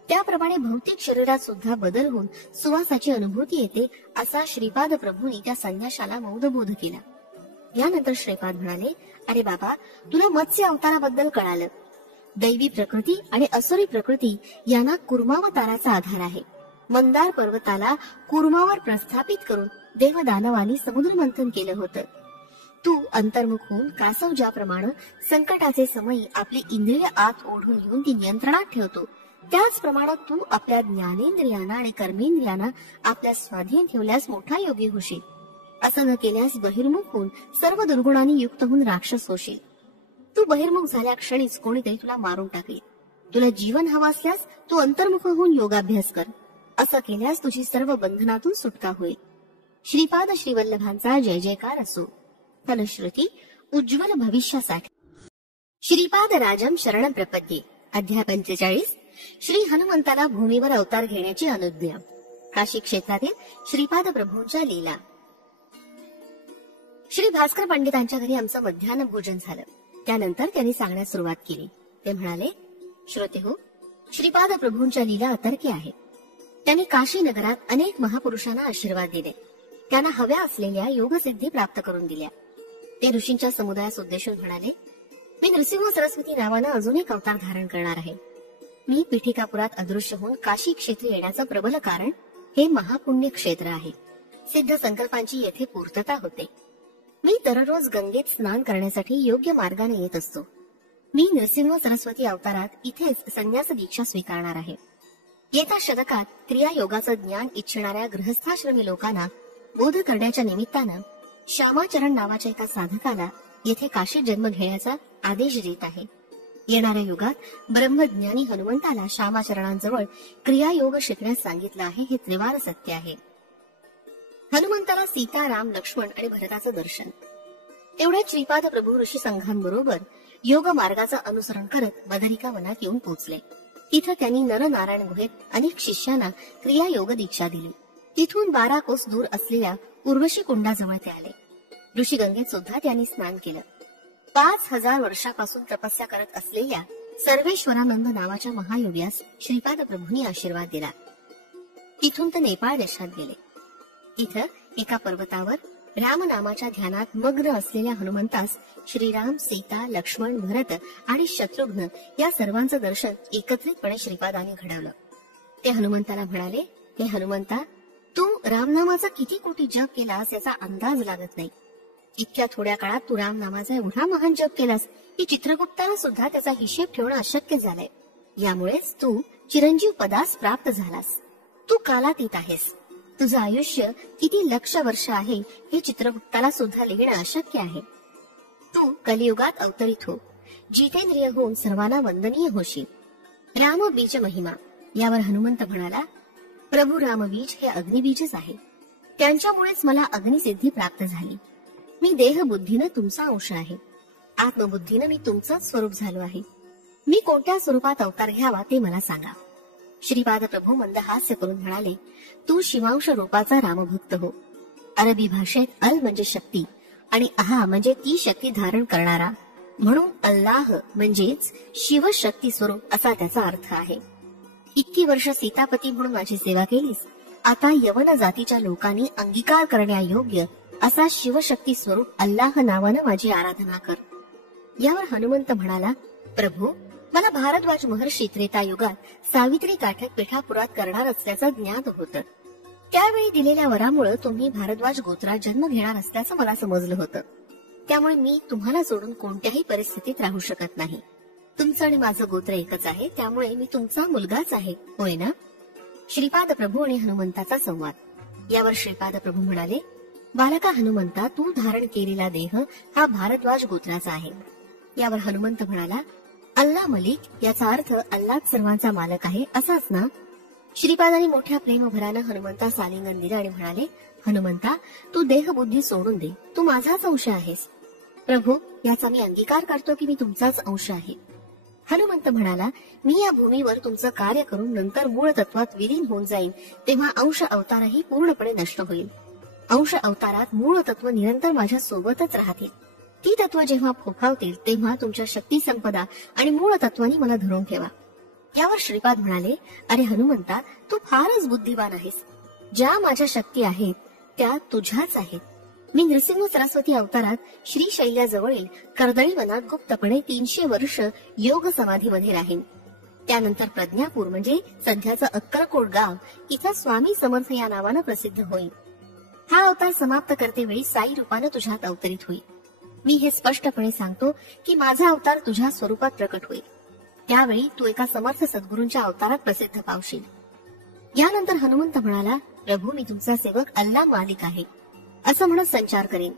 त्याप्रमाणे भौतिक शरीरात सुद्धा बदल होऊन सुवासाची अनुभूती येते, असा श्रीपाद प्रभूंनी त्या संन्याशाला मौदबोध केला. यानंतर श्रीपाद म्हणाले, अरे बाबा, तुला मत्स्य अवताराबद्दल कळालं. दैवी प्रकृती आणि असुरी प्रकृती यांना कुर्मावताराचा आधार आहे. मंदार पर्वताला कुर्मावर प्रस्थापित करून देवदानवानी समुद्र मंथन केलं होतं. तू अंतर्मुख होऊन कासव ज्याप्रमाणे संकटाचे समयी आपली इंद्रिय आत ओढून घेऊन ती नियंत्रणात ठेवतो, त्याचप्रमाणे तू आपल्या ज्ञानेंद्रियांना आणि कर्मेंद्रियांना आपल्या स्वाधीन ठेवल्यास मोठा योगी होशील. असं न केल्यास बहिर्मुख होऊन सर्व दुर्गुणांनी युक्त होऊन राक्षस होशील. तू बहिर्मुख झाल्या क्षणीच कोणीतरी तुला मारून टाकेल. तुला जीवन हवं असल्यास तू अंतर्मुख होऊन योगाभ्यास कर. असं केल्यास तुझी सर्व बंधनातून सुटका होईल. श्रीपाद श्रीवल्लभांचा जय जयकार असो. फलश्रुती उज्ज्वल भविष्यासाठी. श्रीपाद राजम शरण प्रपद्ये. अध्याय 45. श्री हनुमंताला भूमीवर अवतार घेण्याची अनुज्ञा. काशी क्षेत्रातील श्रीपाद प्रभूंच्या लीला. श्री भास्कर पंडितांच्या घरी आमचं मध्यान्ह भोजन झालं. त्यानंतर त्यांनी सांगण्यास सुरुवात केली. ते म्हणाले, श्रोतेहो, श्रीपाद प्रभूंच्या लीला अतर्क्य आहेत. त्यांनी काशी नगरात अनेक महापुरुषांना आशीर्वाद दिले. त्यांना हव्या असलेल्या योगसिद्धी प्राप्त करून दिल्या. ते ऋषींच्या समुदायास उद्देशून म्हणाले, मी नृसिंह सरस्वती नावानं अजून एक अवतार धारण करणार आहे. मी पिठिकापुरात अदृश्य होऊन काशी क्षेत्री येण्याचं प्रबल कारण हे महापुण्य क्षेत्र आहे. सिद्ध संकल्पांची येथे पूर्तता होते. मी दररोज गंगेत स्नान करण्यासाठी योग्य मार्गाने येत असतो. मी नृसिंह सरस्वती अवतारात इथेच संन्यास दीक्षा स्वीकारणार आहे. येत्या शतकात क्रियायोगाचं ज्ञान इच्छिणाऱ्या गृहस्थाश्रमी लोकांना बोध करण्याच्या निमित्तानं श्यामाचरण नावाच्या एका साधकाला येथे काशीत जन्म घेण्याचा आदेश देत आहे. येणाऱ्या युगात ब्रह्मज्ञानी हनुमंताला श्यामाचरणांजवळ क्रियायोग शिकण्यास सांगितलं आहे. हे त्रिवार सत्य आहे. हनुमंताला सीता, राम, लक्ष्मण आणि भरताचं दर्शन. तेवढ्यात श्रीपाद प्रभू ऋषी संघांबरोबर योग मार्गाचं अनुसरण करत बदरिका वनात येऊन पोहोचले. तिथं त्यांनी नरनारायण गुहेत अनेक शिष्यांना क्रियायोग दीक्षा दिली. तिथून 12 कोस दूर असलेल्या उर्वशी कुंडाजवळ ते आले. ऋषी गंगेत सुद्धा त्यांनी स्नान केलं. 5000 वर्षापासून तपस्या करत असलेल्या सर्वेश्वरानंद नावाच्या महायोग्यास श्रीपाद प्रभूंनी आशीर्वाद दिला. तिथून ते नेपाळ देशात गेले. इथं एका पर्वतावर राम नामाच्या ध्यानात मग्न असलेल्या हनुमंतास श्रीराम, सीता, लक्ष्मण, भरत आणि शत्रुघ्न या सर्वांचं दर्शन एकत्रितपणे श्रीपादांनी घडवलं. ते हनुमंताला म्हणाले, हे हनुमंता, तू रामनामाचा किती कोटी जप केलास याचा अंदाज लागत नाही. इतक्या थोड्या काळात तू रामनामाचा एवढा महान जप केलास की चित्रगुप्ताला सुद्धा त्याचा हिशेब ठेवणं अशक्य झालंय. यामुळेच तू चिरंजीव पदास प्राप्त झालास. तू कालातीत आहेस. तुझं आयुष्य किती लक्ष वर्ष आहे हे चित्रगुप्ताला सुद्धा लिहिणं अशक्य आहे. तू कलियुगात अवतरित हो. जितेंद्रिय होऊन सर्वांना वंदनीय होशील. राम बीज महिमा. यावर हनुमंत म्हणाला, प्रभू रामबीज हे अग्निबीजच आहे. त्यांच्यामुळेच मला अग्निसिद्धी प्राप्त झाली. मी देहबुद्धीनं तुमचा अंश आहे. आत्मबुद्धीनं मी तुमचंच स्वरूप झालो आहे. मी कोणत्या स्वरूपात अवतार घ्यावा ते मला सांगा. श्रीपाद प्रभू मंद हास्य करून म्हणाले, तू शिवांश रूपाचा रामभक्त हो. अरबी भाषेत अल म्हणजे शक्ती आणि अहा म्हणजे ती शक्ती धारण करणारा, म्हणून अल्लाह म्हणजेच शिवशक्ती स्वरूप असा त्याचा अर्थ आहे. इतकी वर्ष सीतापती म्हणून माझी सेवा केलीस. आता यवन जातीच्या लोकांनी अंगीकार करण्यायोग्य असा शिवशक्ती स्वरूप अल्लाह नावानं माझी आराधना कर. यावर हनुमंत म्हणाला, प्रभू, मला भारद्वाज महर्षी त्रेता युगात सावित्री काठक पिठापुरात करणार असल्याचं ज्ञात होतं. त्यावेळी दिलेल्या वरामुळे तुम्ही भारद्वाज गोत्रात जन्म घेणार असल्याचं मला समजलं होतं. त्यामुळे मी तुम्हाला सोडून कोणत्याही परिस्थितीत राहू शकत नाही. तुमचं आणि माझं गोत्र एकच आहे, त्यामुळे मी तुमचा मुलगाच आहे, होय ना? श्रीपाद प्रभू आणि हनुमंताचा संवाद. यावर श्रीपाद प्रभू म्हणाले, बालका हनुमंता, तू धारण केलेला देह हा भारद्वाज गोत्राचा आहे. यावर हनुमंत म्हणाला, अल्ला मलिक याचा अर्थ अल्लाह सर्वांचा मालक आहे असाच ना? श्रीपादांनी मोठ्या प्रेमभरानं हनुमंतास आलिंगन दिलं आणि म्हणाले, हनुमंता, तू देहबुद्धी सोडून दे. तू माझाच अंश आहेस. प्रभू, याचा मी अंगीकार करतो की मी तुमचाच अंश आहे. हनुमंत म्हणाला, मी या भूमीवर तुमचं कार्य करून नंतर मूळ तत्वात विलीन होऊन जाईन, तेव्हा अंश अवतारही पूर्णपणे नष्ट होईल. अंश अवतारात मूळ तत्व निरंतर माझ्या सोबतच राहतील. ती तत्व जेव्हा फोफावतील तेव्हा तुमच्या शक्ती संपदा आणि मूळ तत्वानी मला धरून ठेवा. यावर श्रीपाद म्हणाले, अरे हनुमंता, तू फारच बुद्धिवान आहेस. ज्या माझ्या शक्ती आहेत त्या तुझ्याच आहेत. मी नृसिंह सरस्वती अवतारात श्रीशैल्याजवळील कर्दळी वनात गुप्तपणे 300 वर्ष योग समाधीमध्ये राहीन. त्यानंतर प्रज्ञापूर म्हणजे सध्याचं अक्कलकोट गाव इथं स्वामी समर्थ या नावानं प्रसिद्ध होईल. हा अवतार समाप्त करते वेळी साई रूपानं तुझ्यात अवतरित होईल. मी हे स्पष्टपणे सांगतो की माझा अवतार तुझ्या स्वरूपात प्रकट होईल. त्यावेळी तू एका समर्थ सद्गुरूंच्या अवतारात प्रसिद्ध पावशील. यानंतर हनुमंत म्हणाला, प्रभू, मी तुमचा सेवक अल्लाह मालिक आहे असं म्हणत संचार करेन.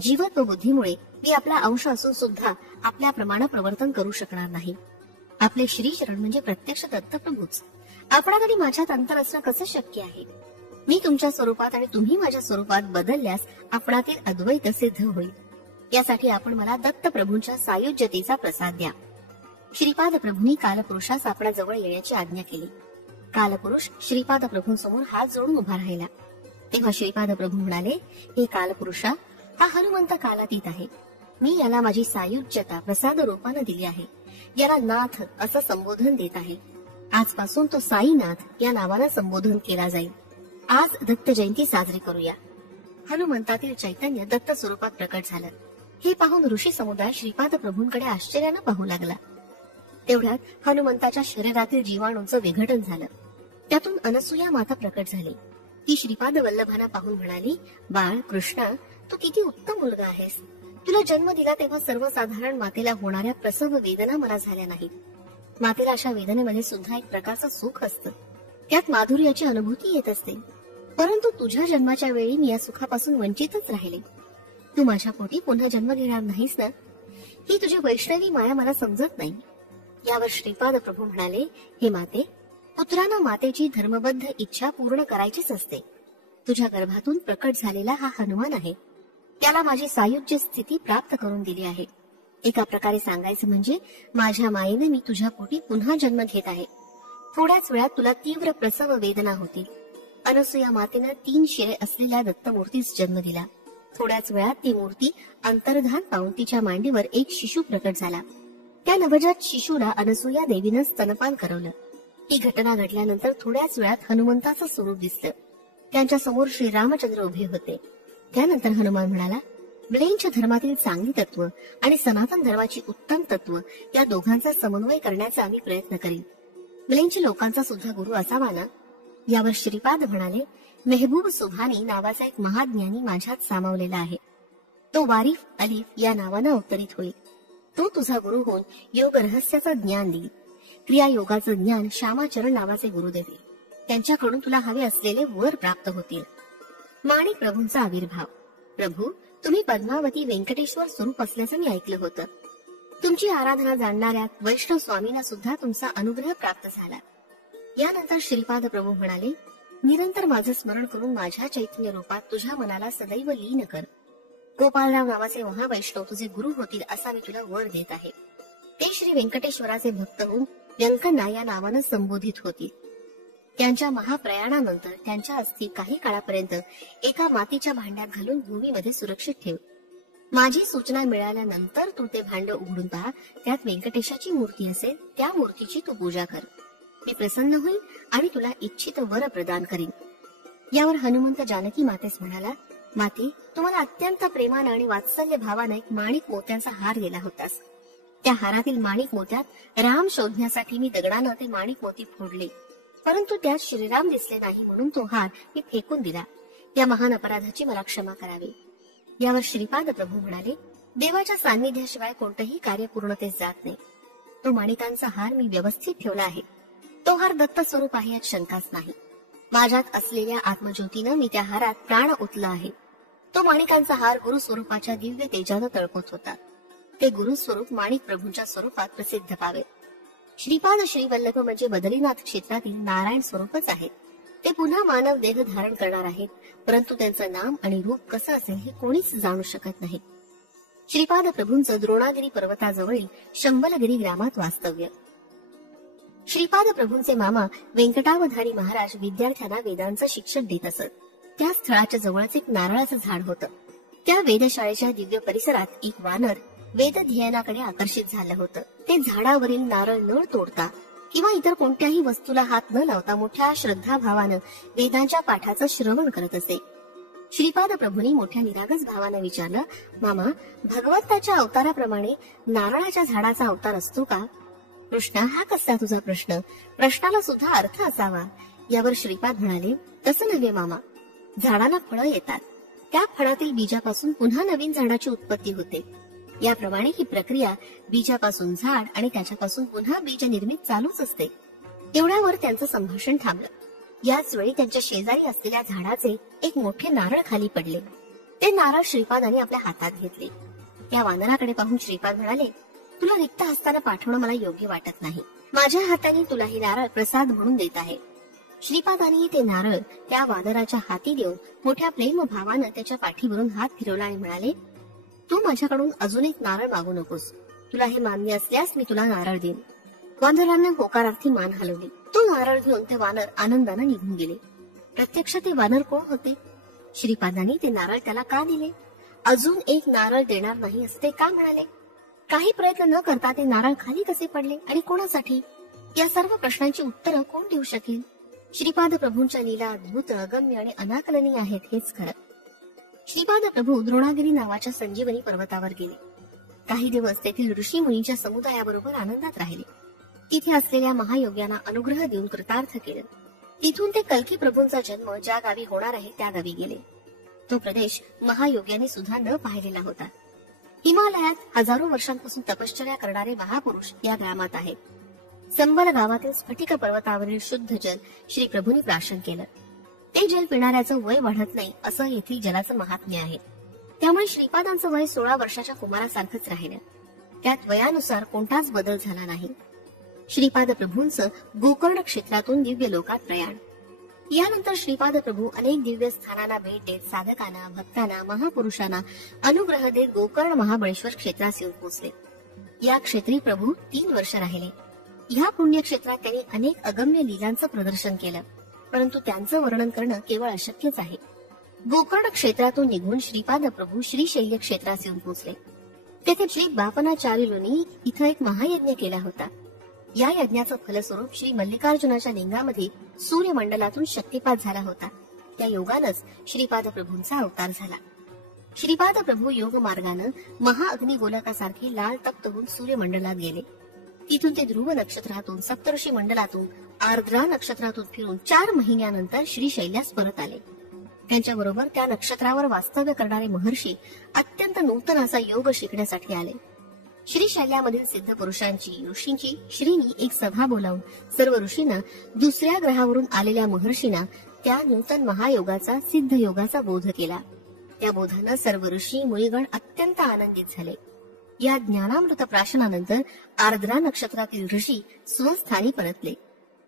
जीवत्व बुद्धीमुळे मी आपला अंश असून सुद्धा आपल्याप्रमाणे प्रवर्तन करू शकणार नाही. आपले श्रीचरण म्हणजे प्रत्यक्ष दत्तप्रभूच. आपणात आणि माझ्यात अंतर असणं कसं शक्य आहे? मी तुमच्या स्वरूपात आणि तुम्ही माझ्या स्वरूपात बदलल्यास आपणातील अद्वैत सिद्ध होईल. यासाठी आपण मला दत्तप्रभूंच्या सायुज्यतेचा प्रसाद द्या. श्रीपाद प्रभूंनी कालपुरुषास आपल्या जवळ येण्याची आज्ञा केली. कालपुरुष श्रीपाद प्रभूंसमोर हात जोडून उभा राहिला. तेव्हा श्रीपाद प्रभू म्हणाले, हे कालपुरुषा, हा हनुमंत कालातीत आहे. मी याला माझी सायुज्यता प्रसाद रूपानं दिली आहे. याला नाथ असं संबोधन देत आहे. आजपासून तो साईनाथ या नावानं संबोधन केला जाईल. आज दत्त जयंती साजरी करूया. हनुमंतातील चैतन्य दत्त स्वरूपात प्रकट झालं. हे पाहून ऋषी समुदाय श्रीपाद प्रभूंकडे आश्चर्यानं पाहू लागला. तेवढ्यात हनुमंताच्या शरीरातील जीवाणूंचं विघटन झालं. त्यातून अनसूया माता प्रकट झाली. ती श्रीपाद वल्लभांना पाहून म्हणाली, बाळ कृष्णा, तू किती उत्तम मुलगा आहेस. तुला जन्म दिला तेव्हा सर्वसाधारण मातेला होणाऱ्या प्रसव वेदना मला झाल्या नाहीत. मातेला अशा वेदनेमध्ये सुद्धा एक प्रकारचं सुख असतं. त्यात माधुर्याची अनुभूती येत असते. परंतु तुझ्या जन्माच्या वेळी मी या सुखापासून वंचितच राहिले. तू माझ्या पोटी पुन्हा जन्म घेणार नाहीस ना? ही तुझी वैष्णवी माया मला समजत नाही. यावर श्रीपाद प्रभू म्हणाले, हे माते, पुत्रांना मातेची धर्मबद्ध इच्छा पूर्ण करायचीच असते. तुझ्या गर्भातून प्रकट झालेला हा हनुमान आहे. त्याला माझी सायुज्य स्थिती प्राप्त करून दिली आहे. एका प्रकारे सांगायचं म्हणजे माझ्या मायेने मी तुझ्या पोटी पुन्हा जन्म घेत आहे. थोड्याच वेळात तुला तीव्र प्रसव वेदना होतील. अनसूया मातेनं 3 शिरे असलेल्या दत्तमूर्तीस जन्म दिला. थोड्याच वेळात ती मूर्ती अंतर्धान पावून तिच्या मांडीवर एक शिशु प्रकट झाला. त्या नवजात शिशुला अनसूया देवीनं स्तनपान करवलं. ही घटना घडल्यानंतर थोड्याच वेळात हनुमंताचं स्वरूप दिसलं. त्यांच्या समोर श्री रामचंद्र उभे होते. त्यानंतर हनुमान म्हणाला, म्लेंछ धर्मातील चांगली तत्व आणि सनातन धर्माची उत्तम तत्व या दोघांचा समन्वय करण्याचा आम्ही प्रयत्न करीन. म्लेंछ लोकांचा सुद्धा गुरु असावा ना? यावर श्रीपाद म्हणाले, मेहबूब सुभानी नावाचा एक महाज्ञानी माझ्यात सामावलेला आहे. तो वारिफ अलिफ या नावानं अवतरित होईल. तो तुझा गुरु होऊन योग रहस्याचं ज्ञान देईल. क्रियायोगाचं ज्ञान श्यामाचरण नावाचे गुरु देतील. त्यांच्याकडून तुला हवे असलेले वर प्राप्त होतील. माणिक प्रभूंचा आविर्भाव. प्रभू, तुम्ही पद्मावती व्यंकटेश्वर स्वरूप असल्याचं मी ऐकलं होतं. तुमची आराधना जाणणाऱ्या वैष्णव स्वामींना सुद्धा तुमचा अनुग्रह प्राप्त झाला. यानंतर श्रीपाद प्रभू म्हणाले, निरंतर माझं स्मरण करून माझ्या चैतन्य रूपात तुझ्या मनाला सदैव लीन कर. गोपालराव नावाचे महावैष्णव तुझे गुरु होतील असा मी तुला वर देत आहे. ते श्री व्यंकटेश्वराचे भक्त होऊन व्यंकण्णा या नावानं संबोधित होतील. त्यांच्या महाप्रयाणानंतर त्यांच्या अस्थी काही काळापर्यंत एका मातीच्या भांड्यात घालून भूमीमध्ये सुरक्षित ठेव. माझी सूचना मिळाल्यानंतर तू ते भांड उघडून पहा. त्यात व्यंकटेशाची मूर्ती असेल. त्या मूर्तीची तू पूजा कर. मी प्रसन्न होईल आणि तुला इच्छित वर प्रदान करीन. यावर हनुमंत जानकी मातेस म्हणाला, माते, तुम्हाला अत्यंत प्रेमानं आणि वात्सल्य भावानं एक माणिक मोत्यांचा हार दिला होतास. त्या हारातील माणिक मोत्यात राम शोधण्यासाठी मी दगडानं ते माणिक मोती फोडले. परंतु त्यात श्रीराम दिसले नाही म्हणून तो हार मी फेकून दिला. या महान अपराधाची मला क्षमा करावी. यावर श्रीपाद प्रभू म्हणाले, देवाच्या सान्निध्याशिवाय कोणतंही कार्य पूर्णतेस जात नाही. तो माणिकांचा हार मी व्यवस्थित ठेवला आहे. तो हार दत्त स्वरूप आहे यात शंकाच नाही. माझ्यात असलेल्या आत्मज्योतीनं मी त्या हारात प्राण ओतला आहे. तो माणिकांचा हार गुरु स्वरूपाच्या दिव्य तेजानं तळपत होता. ते गुरु स्वरूप माणिक प्रभूंच्या स्वरूपात प्रसिद्ध पावे. श्रीपाद श्रीवल्लभ म्हणजे बद्रीनाथ क्षेत्रातील नारायण स्वरूपच आहे. ते पुन्हा मानव देह धारण करणार आहेत. परंतु त्यांचं नाम आणि रूप कसं असेल हे कोणीच जाणू शकत नाही. श्रीपाद प्रभूंचं द्रोणागिरी पर्वताजवळील शंबलगिरी ग्रामात वास्तव्य. श्रीपाद प्रभूंचे मामा व्यंकटावधारी महाराज विद्यार्थ्यांना वेदांचं शिक्षण देत असत. त्या स्थळाच्या जवळच एक नारळाचं झाड होतं. त्या वेधशाळेच्या दिव्य परिसरात एक वानर वेद ध्ययनाकडे आकर्षित झालं होतं. ते झाडावरील नारळ न तोडता किंवा इतर कोणत्याही वस्तूला हात न लावता मोठ्या श्रद्धाभावानं वेदांच्या पाठाचं श्रवण करत असे. श्रीपाद प्रभूंनी मोठ्या निरागस भावानं विचारलं, मामा, भगवंताच्या अवताराप्रमाणे नारळाच्या झाडाचा अवतार असतो का? कृष्णा, हा कसा तुझा प्रश्न? प्रश्नाला सुद्धा अर्थ असावा. यावर श्रीपाद म्हणाले, तसं नव्हे मामा. झाडाला फळं येतात. त्या फळातील बीजापासून पुन्हा नवीन झाडाची उत्पत्ती होते. याप्रमाणे ही प्रक्रिया बीजापासून झाड आणि त्याच्यापासून पुन्हा बीज निर्मित चालूच असते. तेवढ्यावर त्यांचं संभाषण थांबलं. याच वेळी त्यांच्या शेजारी असलेल्या झाडाचे एक मोठे नारळ खाली पडले. ते नारळ श्रीपादांनी आपल्या हातात घेतले. त्या वानराकडे पाहून श्रीपाद म्हणाले, तुला रिक्त हस्तानं पाठवणं मला योग्य वाटत नाही. माझ्या हाताने तुला हे नारळ प्रसाद म्हणून देत आहे. श्रीपादांनी ते नारळ त्या वानराच्या हाती देऊन मोठ्या प्रेम भावानं त्याच्या पाठीवरून हात फिरवला आणि म्हणाले, तू माझ्याकडून अजून एक नारळ मागू नकोस. तुला हे मान्य असल्यास मी तुला नारळ देईन. वानरांना होकारार्थी मान हलवली. तो नारळ घेऊन ते वानर आनंदाने निघून गेले. प्रत्यक्ष ते वानर कोण होते? श्रीपादांनी ते नारळ त्याला का दिले? अजून एक नारळ देणार नाही असे ते का म्हणाले? काही प्रयत्न न करता ते नारळ खाली कसे पडले आणि कोणासाठी? या सर्व प्रश्नांची उत्तरं कोण देऊ शकेल? श्रीपाद प्रभूंच्या लीला अद्भुत, अगम्य आणि अनाकलनीय आहेत हेच खरं. श्रीपाद प्रभू द्रोणागिरी नावाच्या संजीवनी पर्वतावर गेले. काही दिवस तेथील ऋषी मुनींच्या समुदायाबरोबर आनंदात राहिले. तिथे असलेल्या महायोग्यांना अनुग्रह देऊन कृतार्थ केलं. तिथून ते कल्की प्रभूंचा जन्म ज्या गावी होणार आहे त्या गावी गेले. तो प्रदेश महायोग्यांनी सुद्धा न पाहिलेला होता. हिमालयात हजारो वर्षांपासून तपश्चर्या करणारे महापुरुष या ग्रामात आहेत. संबल गावातील स्फटिक पर्वतावरील शुद्ध जल श्री प्रभूंनी प्राशन केलं. ते जल पिणाऱ्याचं वय वाढत नाही असं येथील जलाचं महात्म्य आहे. त्यामुळे श्रीपादांचं वय 16 वर्षाच्या कुमारासारखंच राहिलं. त्यात वयानुसार कोणताच बदल झाला नाही. श्रीपाद प्रभूंचं गोकर्ण क्षेत्रातून दिव्य लोकात प्रयाण. यानंतर श्रीपाद प्रभू अनेक दिव्य स्थानांना भेट देत साधकांना, भक्तांना, महापुरुषांना अनुग्रह देत गोकर्ण महाबळेश्वर क्षेत्रास येऊन पोहोचले. या क्षेत्री प्रभू 3 वर्ष राहिले. ह्या पुण्यक्षेत्रात त्यांनी अनेक अगम्य लीलांचं प्रदर्शन केलं, परंतु त्यांचं वर्णन करणं केवळ अशक्यच आहे. गोकर्ण क्षेत्रातून निघून श्रीपाद प्रभू श्रीशैल्य क्षेत्रास येऊन पोहोचले. तेथे श्री बापनाचार्युनी इथं एक महायज्ञ केला होता. या यज्ञाचं फलस्वरूप श्री मल्लिकार्जुनाच्या लिंगामध्ये सूर्यमंडलातून शक्तिपात झाला होता. त्या योगानंच श्रीपाद प्रभूंचा अवतार झाला. श्रीपाद प्रभू योग मार्गानं महाअग्निगोलकासारखे लाल तप्त होऊन सूर्यमंडलात गेले. तिथून ते ध्रुव नक्षत्रातून, सप्तऋषी मंडलातून, आर्द्रा नक्षत्रातून फिरून 4 महिन्यानंतर श्रीशैल्यास परत आले. त्यांच्याबरोबर त्या नक्षत्रावर वास्तव्य करणारे महर्षी अत्यंत नूतन असा योग शिकण्यासाठी आले. श्रीशैल्यामधील सिद्ध पुरुषांची, ऋषींची श्रीनी एक सभा बोलावून सर्व ऋषींना, दुसऱ्या ग्रहावरून आलेल्या महर्षींना त्या नूतन महायोगाचा, सिद्ध योगाचा बोध केला. त्या बोधानं सर्व ऋषी मुनिगण अत्यंत आनंदित झाले. या ज्ञानामृत प्राशनानंतर आर्द्रा नक्षत्रातील ऋषी स्वस्थानी परतले.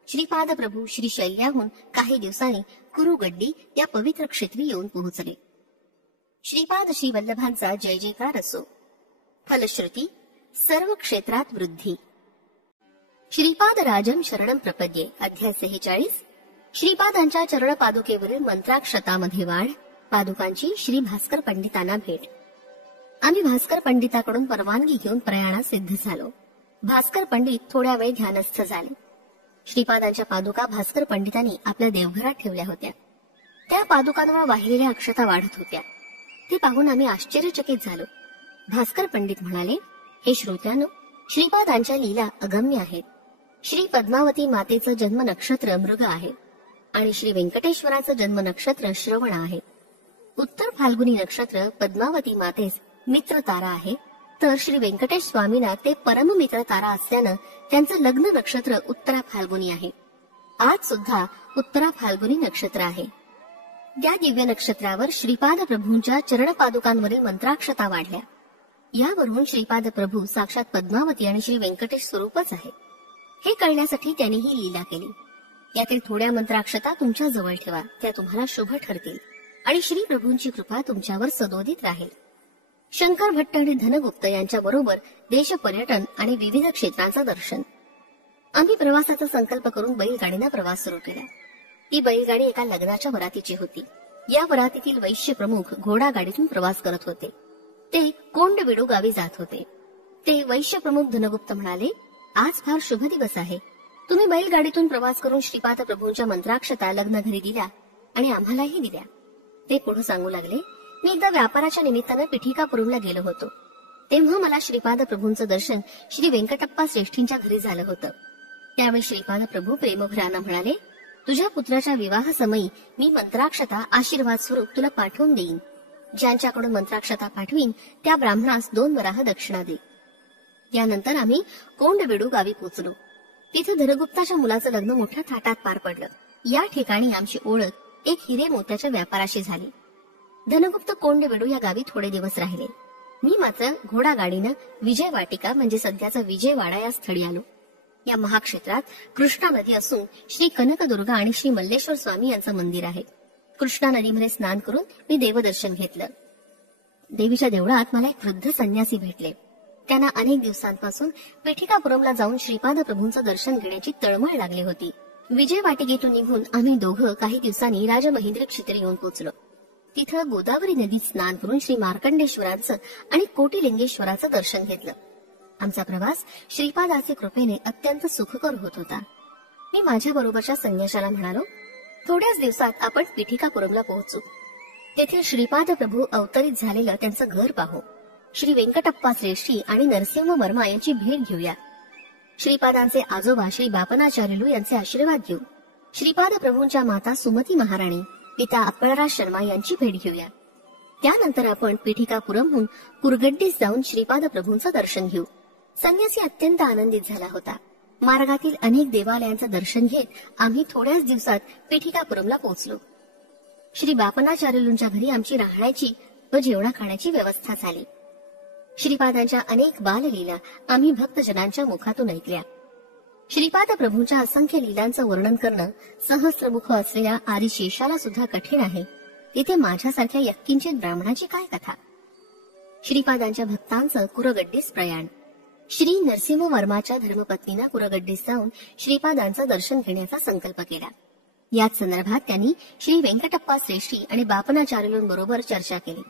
श्रीपाद प्रभू श्रीशैल्याहून काही दिवसांनी कुरुगड्डी या पवित्र क्षेत्री येऊन पोहोचले. श्रीपाद श्री वल्लभांचा जय जयकार असो. फलश्रुती सर्व क्षेत्रात वृद्धी. श्रीपाद राजम शरणम प्रपद्ये. अध्याय 46. श्रीपादांच्या चरण पादुकेवरील मंत्राक्षतामध्ये वाढ. पादुकांची श्री भास्कर पंडितांना भेट. आम्ही भास्कर पंडिताकडून परवानगी घेऊन प्रयाणास सिद्ध झालो. भास्कर पंडित थोड्या वेळ ध्यानस्थ झाले. श्रीपादांच्या पादुका भास्कर पंडितांनी आपल्या देवघरात ठेवल्या होत्या. त्या पादुकांवर वाहिलेल्या अक्षता वाढत होत्या. ते पाहून आम्ही आश्चर्यचकित झालो. भास्कर पंडित म्हणाले, हे श्रोत्यांनो, श्रीपादांच्या लीला अगम्य आहेत. श्री पद्मावती मातेचं जन्म नक्षत्र मृग आहे आणि श्री व्यंकटेश्वराचं जन्म नक्षत्र श्रवण आहे. उत्तर फाल्गुनी नक्षत्र पद्मावती मातेस मित्र तारा आहे, तर श्री व्यंकटेश स्वामींना ते परममित्र तारा असल्यानं त्यांचं लग्न नक्षत्र उत्तरा फाल्गुनी आहे. आज सुद्धा उत्तरा फाल्गुनी नक्षत्र आहे. त्या दिव्य नक्षत्रावर श्रीपाद प्रभूंच्या चरणपादुकांवरील मंत्राक्षता वाढल्या. यावरून श्रीपाद प्रभू साक्षात पद्मावती आणि श्री व्यंकटेश स्वरूपच आहे हे कळण्यासाठी त्यांनी ही लीला केली. यातील थोड्या मंत्राक्षता तुमच्या जवळ ठेवा, त्या तुम्हाला शुभ ठरतील आणि श्री प्रभूंची कृपा तुमच्यावर सदोदित राहील. शंकर भट्ट आणि धनगुप्त यांच्या बरोबर देश पर्यटन आणि विविध क्षेत्रांचं दर्शन. आम्ही प्रवासाचा संकल्प करून बैलगाडीनं प्रवास सुरू केला. ही बैलगाडी एका लग्नाच्या वरातीची होती. या वरातीतील वैश्य प्रमुख घोडागाडीतून प्रवास करत होते. ते कोंडविडू गावी जात होते. ते वैश्य प्रमुख धनगुप्त म्हणाले, आज फार शुभ दिवस आहे. तुम्ही बैलगाडीतून प्रवास करून श्रीपाद प्रभूंच्या मंत्राक्षता लग्न घरी दिल्या आणि आम्हालाही दिल्या. ते पुढे सांगू लागले, मी एकदा व्यापाराच्या निमित्तानं पिठिकापुरमला गेलो होतो. तेव्हा मला श्रीपाद प्रभूंचं दर्शन श्री व्यंकटप्पा श्रेष्ठींच्या घरी झालं होतं. त्यावेळी श्रीपाद प्रभू प्रेमभरानं म्हणाले, तुझ्या पुत्राच्या विवाह समयी मी मंत्राक्षता आशीर्वाद स्वरूप तुला पाठवून देईन. ज्यांच्याकडून मंत्राक्षता पाठवीन त्या ब्राह्मणास 2 वराह दक्षिणा दे. यानंतर आम्ही कोंडविडू गावी पोहोचलो. तिथे धनगुप्ताच्या मुलाचं लग्न मोठ्या थाटात पार पडलं. या ठिकाणी आमची ओळख एक हिरे मोत्याच्या व्यापाराशी झाली. धनगुप्त कोंडविडू या गावी थोडे दिवस राहिले. मी मात्र घोडागाडीनं विजयवाटिका म्हणजे सध्याचा विजयवाडा या स्थळी आलो. या महाक्षेत्रात कृष्णा नदी असून श्री कनकदुर्गा आणि श्री मल्लेश्वर स्वामी यांचं मंदिर आहे. कृष्णा नदीमध्ये स्नान करून मी देवदर्शन घेतलं. देवीच्या देवळात मला एक वृद्ध संन्यासी भेटले. त्यांना अनेक दिवसांपासून पिठिकापुरमला जाऊन श्रीपाद प्रभूंचं दर्शन घेण्याची तळमळ लागली होती. विजयवाटिकेतून निघून आम्ही दोघं काही दिवसांनी राजमहेंद्री क्षेत्री येऊन पोहोचलो. तिथं गोदावरी नदीत स्नान करून श्री मार्कंडेश्वरांचं आणि कोटिलिंगेश्वराचं दर्शन घेतलं. आमचा प्रवास श्रीपादाचे कृपेने अत्यंत सुखकर होत होता. मी माझ्या बरोबरच्या संन्याशाला म्हणालो, थोड्याच दिवसात आपण पिठिकापुरमला पोहोचू. तेथे श्रीपाद प्रभू अवतरित झालेलं त्यांचं घर पाहू. श्री व्यंकटप्पा श्रेष्ठी आणि नरसिंह वर्मा यांची भेट घेऊया. श्रीपादांचे आजोबा श्री बापनाचार्युलू यांचे आशीर्वाद घेऊ. श्रीपाद प्रभूंच्या माता सुमती महाराणी, पिता अप्पळराज शर्मा यांची भेट घेऊया. त्यानंतर आपण पिठिकापुरमहून कुरगड्डीस जाऊन श्रीपाद प्रभूंचं दर्शन घेऊ. संन्यासी अत्यंत आनंदित झाला होता. मार्गातील अनेक देवालयांचं दर्शन घेत आम्ही थोड्याच दिवसात पिठिकापुरमला पोहोचलो. श्री बापनाचार्युलूंच्या घरी आमची राहण्याची व जेवणा खाण्याची व्यवस्था झाली. श्रीपादांच्या अनेक बाललीला आम्ही भक्तजनांच्या मुखातून ऐकल्या. श्रीपाद प्रभूंच्या असंख्य लीलांचं वर्णन करणं सहस्रमुख असलेल्या आदिशेषाला सुद्धा कठीण आहे. इथे माझ्यासारख्या यत्किंचित ब्राह्मणाची काय कथा. श्रीपादांच्या भक्तांचं कुरगड्डीस प्रयाण. श्री नरसिंह वर्माच्या धर्मपत्नीनं कुरगड्डीस जाऊन श्रीपादांचं दर्शन घेण्याचा संकल्प केला. याच संदर्भात त्यांनी श्री व्यंकटप्पा श्रेष्ठी आणि बापनाचार्युलूंबरोबर चर्चा केली.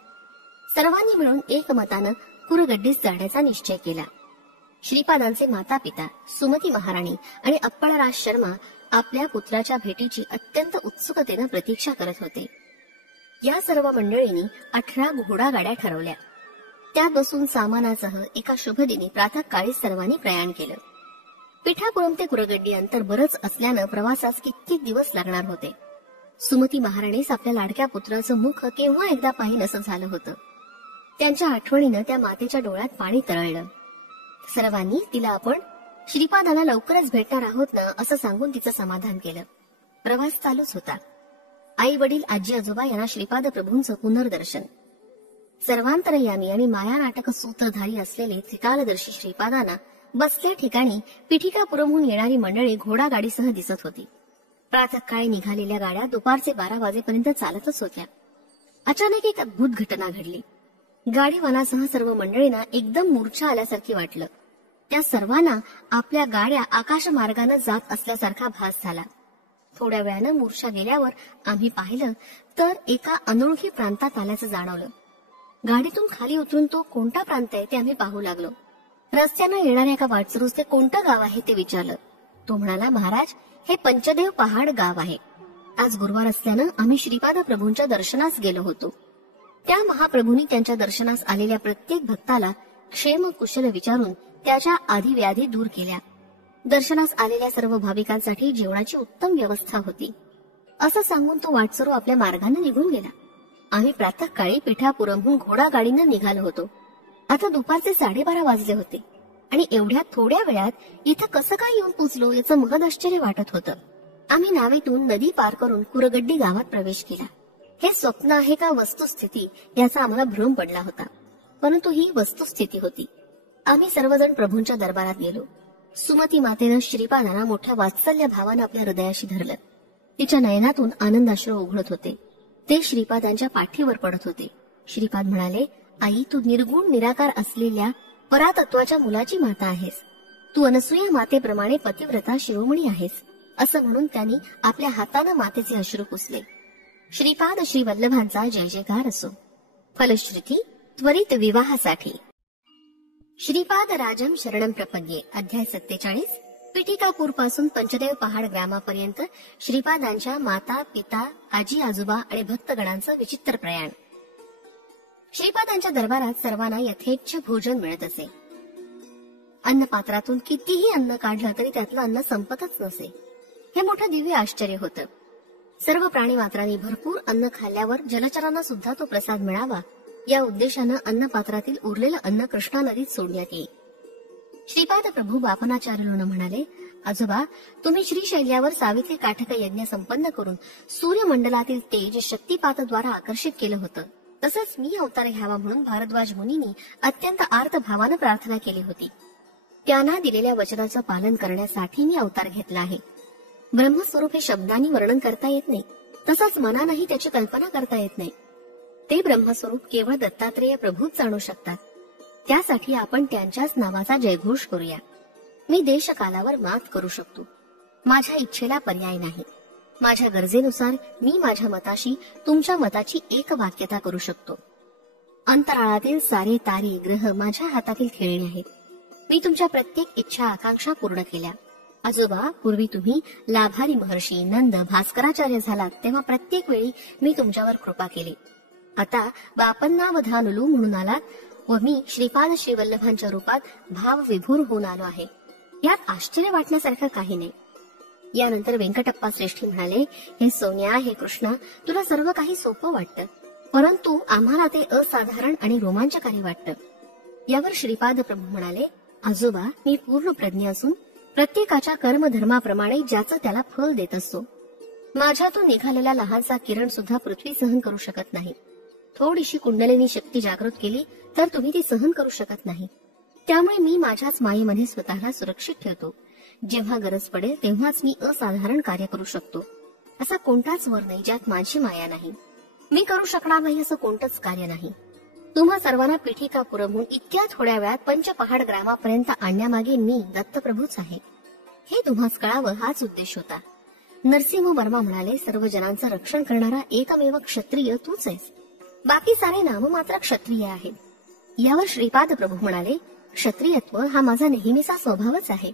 सर्वांनी मिळून एकमतानं कुरगड्डीस जाण्याचा निश्चय केला. श्रीपादांचे माता पिता सुमती महाराणी आणि अप्पळराज शर्मा आपल्या पुत्राच्या भेटीची अत्यंत उत्सुकतेनं प्रतीक्षा करत होते. या सर्व मंडळींनी 18 घोडागाड्या ठरवल्या. त्यात बसून सामानासह एका शुभदिनी प्रातःकाळी सर्वांनी प्रयाण केलं. पिठापुरम ते कुरगड्डी अंतर बरंच असल्यानं प्रवासास कित्येक दिवस लागणार होते. सुमती महाराणीस आपल्या लाडक्या पुत्राचं मुख केव्हा एकदा पाहिन असं झालं होतं. त्यांच्या आठवणीनं त्या मातेच्या डोळ्यात पाणी तरळलं. सर्वांनी तिला आपण श्रीपादाला लवकरच भेटणार आहोत ना असं सांगून तिचं समाधान केलं. प्रवास चालूच होता. आई वडील आजी आजोबा यांना श्रीपाद प्रभूंचं पुनर्दर्शन. सर्वांतरयामी आणि माया नाटक सूत्रधारी असलेले त्रिकालदर्शी श्रीपादांना बसल्या ठिकाणी पिठिकापुरमहून येणारी मंडळी घोडागाडीसह दिसत होती. प्रातःकाळी निघालेल्या गाड्या दुपारचे 12 वाजेपर्यंत चालतच होत्या. अचानक एक अद्भुत घटना घडली. गाडीवानासह सर्व मंडळींना एकदम मूर्छा आल्यासारखी वाटलं. त्या सर्वांना आपल्या गाड्या आकाशमार्गाने जात असल्यासारखा भास झाला. थोड्या वेळानं मूर्छा गेल्यावर आम्ही पाहिलं तर एका अनोळखी प्रांतात आल्याचं जाणवलं. गाडीतून खाली उतरून तो कोणता प्रांत आहे ते आम्ही पाहू लागलो. रस्त्यानं येणाऱ्या एका वाटसरूस ते कोणतं गाव आहे ते विचारलं. तो म्हणाला, महाराज, हे पंचदेव पहाड गाव आहे. आज गुरुवार असल्यानं आम्ही श्रीपाद प्रभूंच्या दर्शनास गेलो होतो. त्या महाप्रभूंनी त्यांच्या दर्शनास आलेल्या प्रत्येक भक्ताला क्षेम कुशल विचारून त्याच्या आधी व्याधी दूर केल्या. दर्शनास आलेल्या सर्व भाविकांसाठी जेवणाची उत्तम व्यवस्था होती असं सांगून तो वाटसरू आपल्या मार्गाने निघून गेला. आम्ही प्रातःकाळी पिठापुरमहून घोडागाडीनं निघालो होतो. आता दुपारचे 12:30 वाजले होते आणि एवढ्या थोड्या वेळात इथं कसं काय येऊन पोचलो याचं महद आश्चर्य वाटत होतं. आम्ही नावेतून नदी पार करून कुरगड्डी गावात प्रवेश केला. हे स्वप्न आहे का वस्तुस्थिती याचा आम्हाला भ्रम पडला होता, परंतु ही वस्तुस्थिती होती. आम्ही सर्वजण प्रभूंच्या दरबारात गेलो. सुमती मातेनं श्रीपादांना मोठ्या वात्सल्य भावानं आपल्या हृदयाशी धरलं. तिच्या नयनातून आनंदाश्रू उघडत होते. ते श्रीपादांच्या पाठीवर पडत होते. श्रीपाद म्हणाले, आई, तू निर्गुण निराकार असलेल्या परातत्वाच्या मुलाची माता आहेस. तू अनसूया मातेप्रमाणे पतिव्रता शिरोमणी आहेस असं म्हणून त्यांनी आपल्या हातानं मातेचे अश्रू पुसले. श्रीपाद श्री वल्लभांचा जय जयकार असो. फलश्रुती त्वरित विवाहासाठी. श्रीपाद राजम शरणम प्रपद्ये. अध्याय 47. पिठिकापूर पासून पंचदेव पहाड ग्रामापर्यंत श्रीपादांच्या माता पिता आजी आजोबा आणि भक्तगणांचं विचित्र प्रयाण. श्रीपादांच्या दरबारात सर्वांना यथेच्छ भोजन मिळत असे. अन्नपात्रातून कितीही अन्न काढलं तरी त्यातलं अन्न संपतच नसे. हे मोठं दिव्य आश्चर्य होतं. सर्व प्राणीमात्रांनी भरपूर अन्न खाल्ल्यावर जलचरांना सुद्धा तो प्रसाद मिळावा या उद्देशानं अन्नपात्रातील उरलेलं अन्न कृष्णा नदीत सोडण्यात येईल. श्रीपाद प्रभू बापनाचार्युलूंना म्हणाले, आजोबा, तुम्ही श्रीशैल्यावर सावित्री काठक यज्ञ संपन्न करून सूर्यमंडलातील तेज शक्तिपातद्वारा आकर्षित केलं होतं. तसंच मी अवतार घ्यावा म्हणून भारद्वाज मुनींनी अत्यंत आर्त भावानं प्रार्थना केली होती. त्यांना दिलेल्या वचनाचं पालन करण्यासाठी मी अवतार घेतला आहे. ब्रह्मस्वरूप हे शब्दांनी वर्णन करता येत नाही, तसंच मनानंही त्याची कल्पना करता येत नाही. ते ब्रह्मस्वरूप केवळ दत्तात्रेय प्रभूच जाणू शकतात. त्यासाठी आपण त्यांच्याच नावाचा जयघोष करूया. मी देशकालावर मात करू शकतो. माझ्या इच्छेला पर्याय नाही. माझ्या गरजेनुसार मी माझ्या मताशी तुमच्या मताची एक वाक्यता करू शकतो. अंतराळातील सारे तारे ग्रह माझ्या हातातील खेळणे आहेत. मी तुमच्या प्रत्येक इच्छा आकांक्षा पूर्ण केल्या. आजोबा, पूर्वी तुम्ही लाभारी महर्षी नंद भास्कराचार्य झालात तेव्हा प्रत्येक वेळी मी तुमच्यावर कृपा केली. आता बापन्नावधानुलू म्हणून आलात व मी श्रीपाद श्रीवल्लभांच्या रूपात भावविभोर होऊन आलो आहे. यात आश्चर्य वाटण्यासारखं काही नाही. यानंतर व्यंकटप्पा श्रेष्ठी म्हणाले, हे सोन्या, हे कृष्णा, तुला सर्व काही सोपं वाटतं, परंतु आम्हाला ते असाधारण आणि रोमांचकारी वाटतं. यावर श्रीपाद प्रभू म्हणाले, आजोबा, मी पूर्ण प्रज्ञ असून प्रत्येकाच्या कर्मधर्माप्रमाणे ज्याचं त्याला फल देत असतो. माझ्यातून निघालेला लहानसा किरण सुद्धा पृथ्वी सहन करू शकत नाही. थोडीशी कुंडलिनी शक्ती जागृत केली तर तुम्ही ती सहन करू शकत नाही. त्यामुळे मी माझ्याच मायेमध्ये स्वतःला सुरक्षित ठेवतो. जेव्हा गरज पडेल तेव्हाच मी असाधारण कार्य करू शकतो. असा कोणताच वर नाही ज्यात माझी माया नाही. मी करू शकणार नाही असं कोणतंच कार्य नाही. तुम्हा सर्वांना पीठिका पुरवून इतक्या थोड्या वेळात पंचपहाड ग्रामापर्यंत आणण्यामागे मी दत्तप्रभूच आहे. हे तुम्हास कळावं हाच उद्देश होता. नरसिंह वर्मा म्हणाले, सर्व जनांचं रक्षण करणारा एकमेव क्षत्रिय तूच आहेस. बाकी सारे नाममात्र क्षत्रिय आहेत. यावर श्रीपाद प्रभू म्हणाले, क्षत्रियत्व हा माझा नेहमीचा स्वभावच आहे.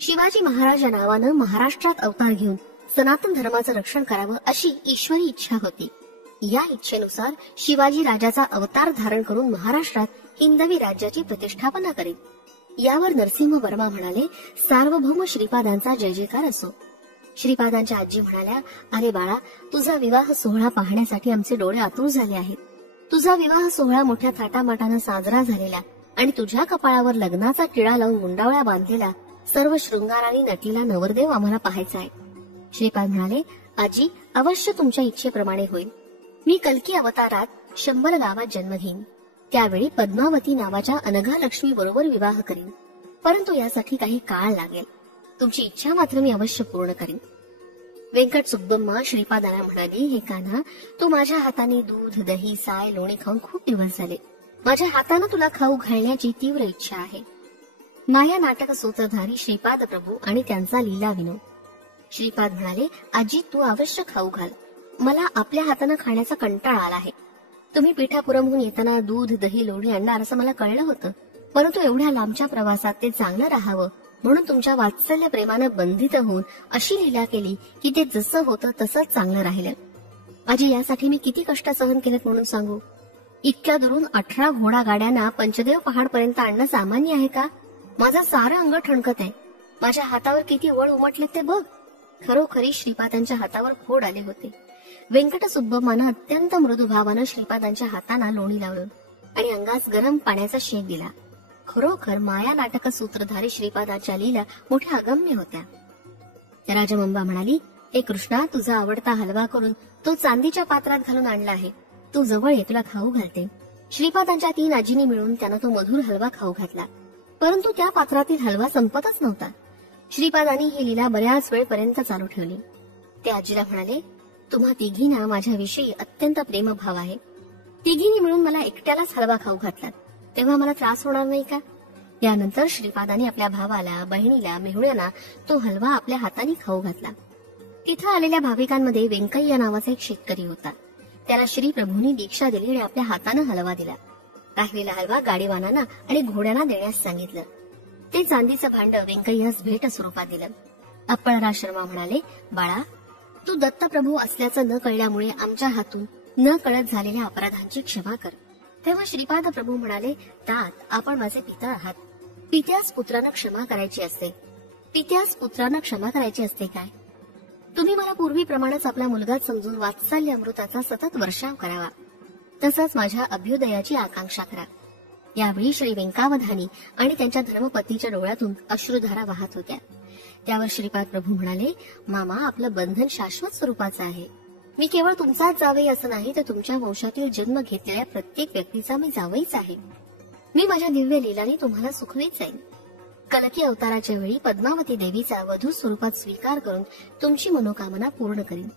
शिवाजी महाराज या नावानं महाराष्ट्रात अवतार घेऊन सनातन धर्माचं रक्षण करावं अशी ईश्वरी इच्छा होती. या इच्छेनुसार शिवाजी राजाचा अवतार धारण करून महाराष्ट्रात हिंदवी राज्याची प्रतिष्ठापना करेल. यावर नरसिंह वर्मा म्हणाले, सार्वभौम श्रीपादांचा जय जयकार असो. श्रीपादांच्या आजी म्हणाल्या, अरे बाळा, तुझा विवाह सोहळा पाहण्यासाठी आमचे डोळे आतुर झाले आहेत. तुझा विवाह सोहळा मोठ्या थाटामाटानं साजरा झालेला आणि तुझ्या कपाळावर लग्नाचा टिळा लावून मुंडावळ्या बांधलेला सर्व शृंगाराने नटलेला नवरदेव आम्हाला पाहायचा आहे. श्रीपाद म्हणाले, आजी, अवश्य तुमच्या इच्छेप्रमाणे होईल. मी कल्की अवतारात शंभर गावात जन्म घेईन. त्यावेळी पद्मावती नावाच्या अनघा लक्ष्मी बरोबर विवाह करीन. परंतु यासाठी काही काळ लागेल. तुमची इच्छा मात्र मी अवश्य पूर्ण करीन. व्यंकट सुब्बम्मा श्रीपादाला म्हणाली, हे कान्हा, तू माझ्या हाताने दूध, दही, साय, लोणी खाऊन खूप दिवस झाले. माझ्या हाताने तुला खाऊ घालण्याची तीव्र इच्छा आहे. माया नाटक सूत्रधारी श्रीपाद प्रभू आणि त्यांचा लीला विनोद. श्रीपाद म्हणाले, आजी, तू अवश्य खाऊ घाल. मला आपल्या हाताने खाण्याचा कंटाळा आला आहे. तुम्ही पिठापुरमहून येताना दूध, दही, लोणी आणणार असं मला कळलं होतं, परंतु एवढ्या लांबच्या प्रवासात ते चांगलं राहावं म्हणून तुमच्या वात्सल्य प्रेमानं बंधित होऊन अशी लीला केली की ते जसं होतं तसंच चांगलं राहिलं. आजी, यासाठी मी किती कष्ट सहन केलेत म्हणून सांगू. इतक्या दुरून 18 घोडा गाड्यांना पंचदेव पहाडपर्यंत आणणं सामान्य आहे का? माझं सारं अंग ठणकत आहे. माझ्या हातावर किती वळ उमटले ते बघ. खरोखरी श्रीपादांच्या हातावर फोड आले होते. व्यंकट सुब्बम्मानं अत्यंत मृदू भावानं श्रीपादांच्या हातांना लोणी लावलं आणि अंगास गरम पाण्याचा शेक दिला. खरोखर माया नाटक सूत्रधारी श्रीपादाच्या लीला मोठ्या अगम्य होत्या. राजमंबा म्हणाली, हे कृष्णा, तुझा आवडता हलवा करून तो चांदीच्या पात्रात घालून आणला आहे. तू जवळ ये, तुला खाऊ घालते. श्रीपादांच्या 3 आजींनी मिळून त्यांना तो मधुर हलवा खाऊ घातला. परंतु त्या पात्रातील हलवा संपतच नव्हता. श्रीपादांनी ही लीला बऱ्याच वेळपर्यंत चालू ठेवली. ते आजीला म्हणाले, तुम्हा तिघींना माझ्याविषयी अत्यंत प्रेमभाव आहे. तिघींनी मिळून मला एकट्यालाच हलवा खाऊ घातला, तेव्हा मला त्रास होणार नाही का? यानंतर श्रीपादांनी आपल्या भावाला, बहिणीला, मेहुण्यांना तो हलवा आपल्या हाताने खाऊ घातला. तिथं आलेल्या भाविकांमध्ये व्यंकय्या नावाचा एक शेतकरी होता. त्याला श्रीप्रभूंनी दीक्षा दिली आणि आपल्या हाताने हलवा दिला. राहिलेला हलवा गाडीवानांना आणि घोड्यांना देण्यास सांगितलं. ते चांदीचं भांड व्यंकय्यास भेट स्वरूपात दिलं. अप्पळराज शर्मा म्हणाले, बाळा, तू दत्तप्रभू असल्याचं न कळल्यामुळे आमच्या हातून न कळत झालेल्या अपराधांची क्षमा कर. तेव्हा श्रीपाद प्रभू म्हणाले, तात, आपण माझे पिता आहात. पित्यास पुत्रानं क्षमा करायची असते. पित्यास पुत्रानं क्षमा करायची असते काय? तुम्ही मला पूर्वीप्रमाणेच आपला मुलगाच समजून वात्सल्य अमृताचा सतत वर्षाव करावा. तसंच माझ्या अभ्युदयाची आकांक्षा करा. यावेळी श्री व्यंकावधानी आणि त्यांच्या धर्मपत्नीच्या डोळ्यातून अश्रुधारा वाहत होत्या. त्यावर श्रीपाद प्रभू म्हणाले, मामा, आपलं बंधन शाश्वत स्वरूपाचं आहे. मी केवळ तुमचाच जावई असं नाही, तर तुमच्या वंशातील जन्म घेतलेल्या प्रत्येक व्यक्तीचा मी जावईच आहे. मी माझ्या दिव्य लीलाने तुम्हाला सुखवीत जाईन. कलकी अवताराच्या वेळी पद्मावती देवीचा वधू स्वरूपात स्वीकार करून तुमची मनोकामना पूर्ण करीन.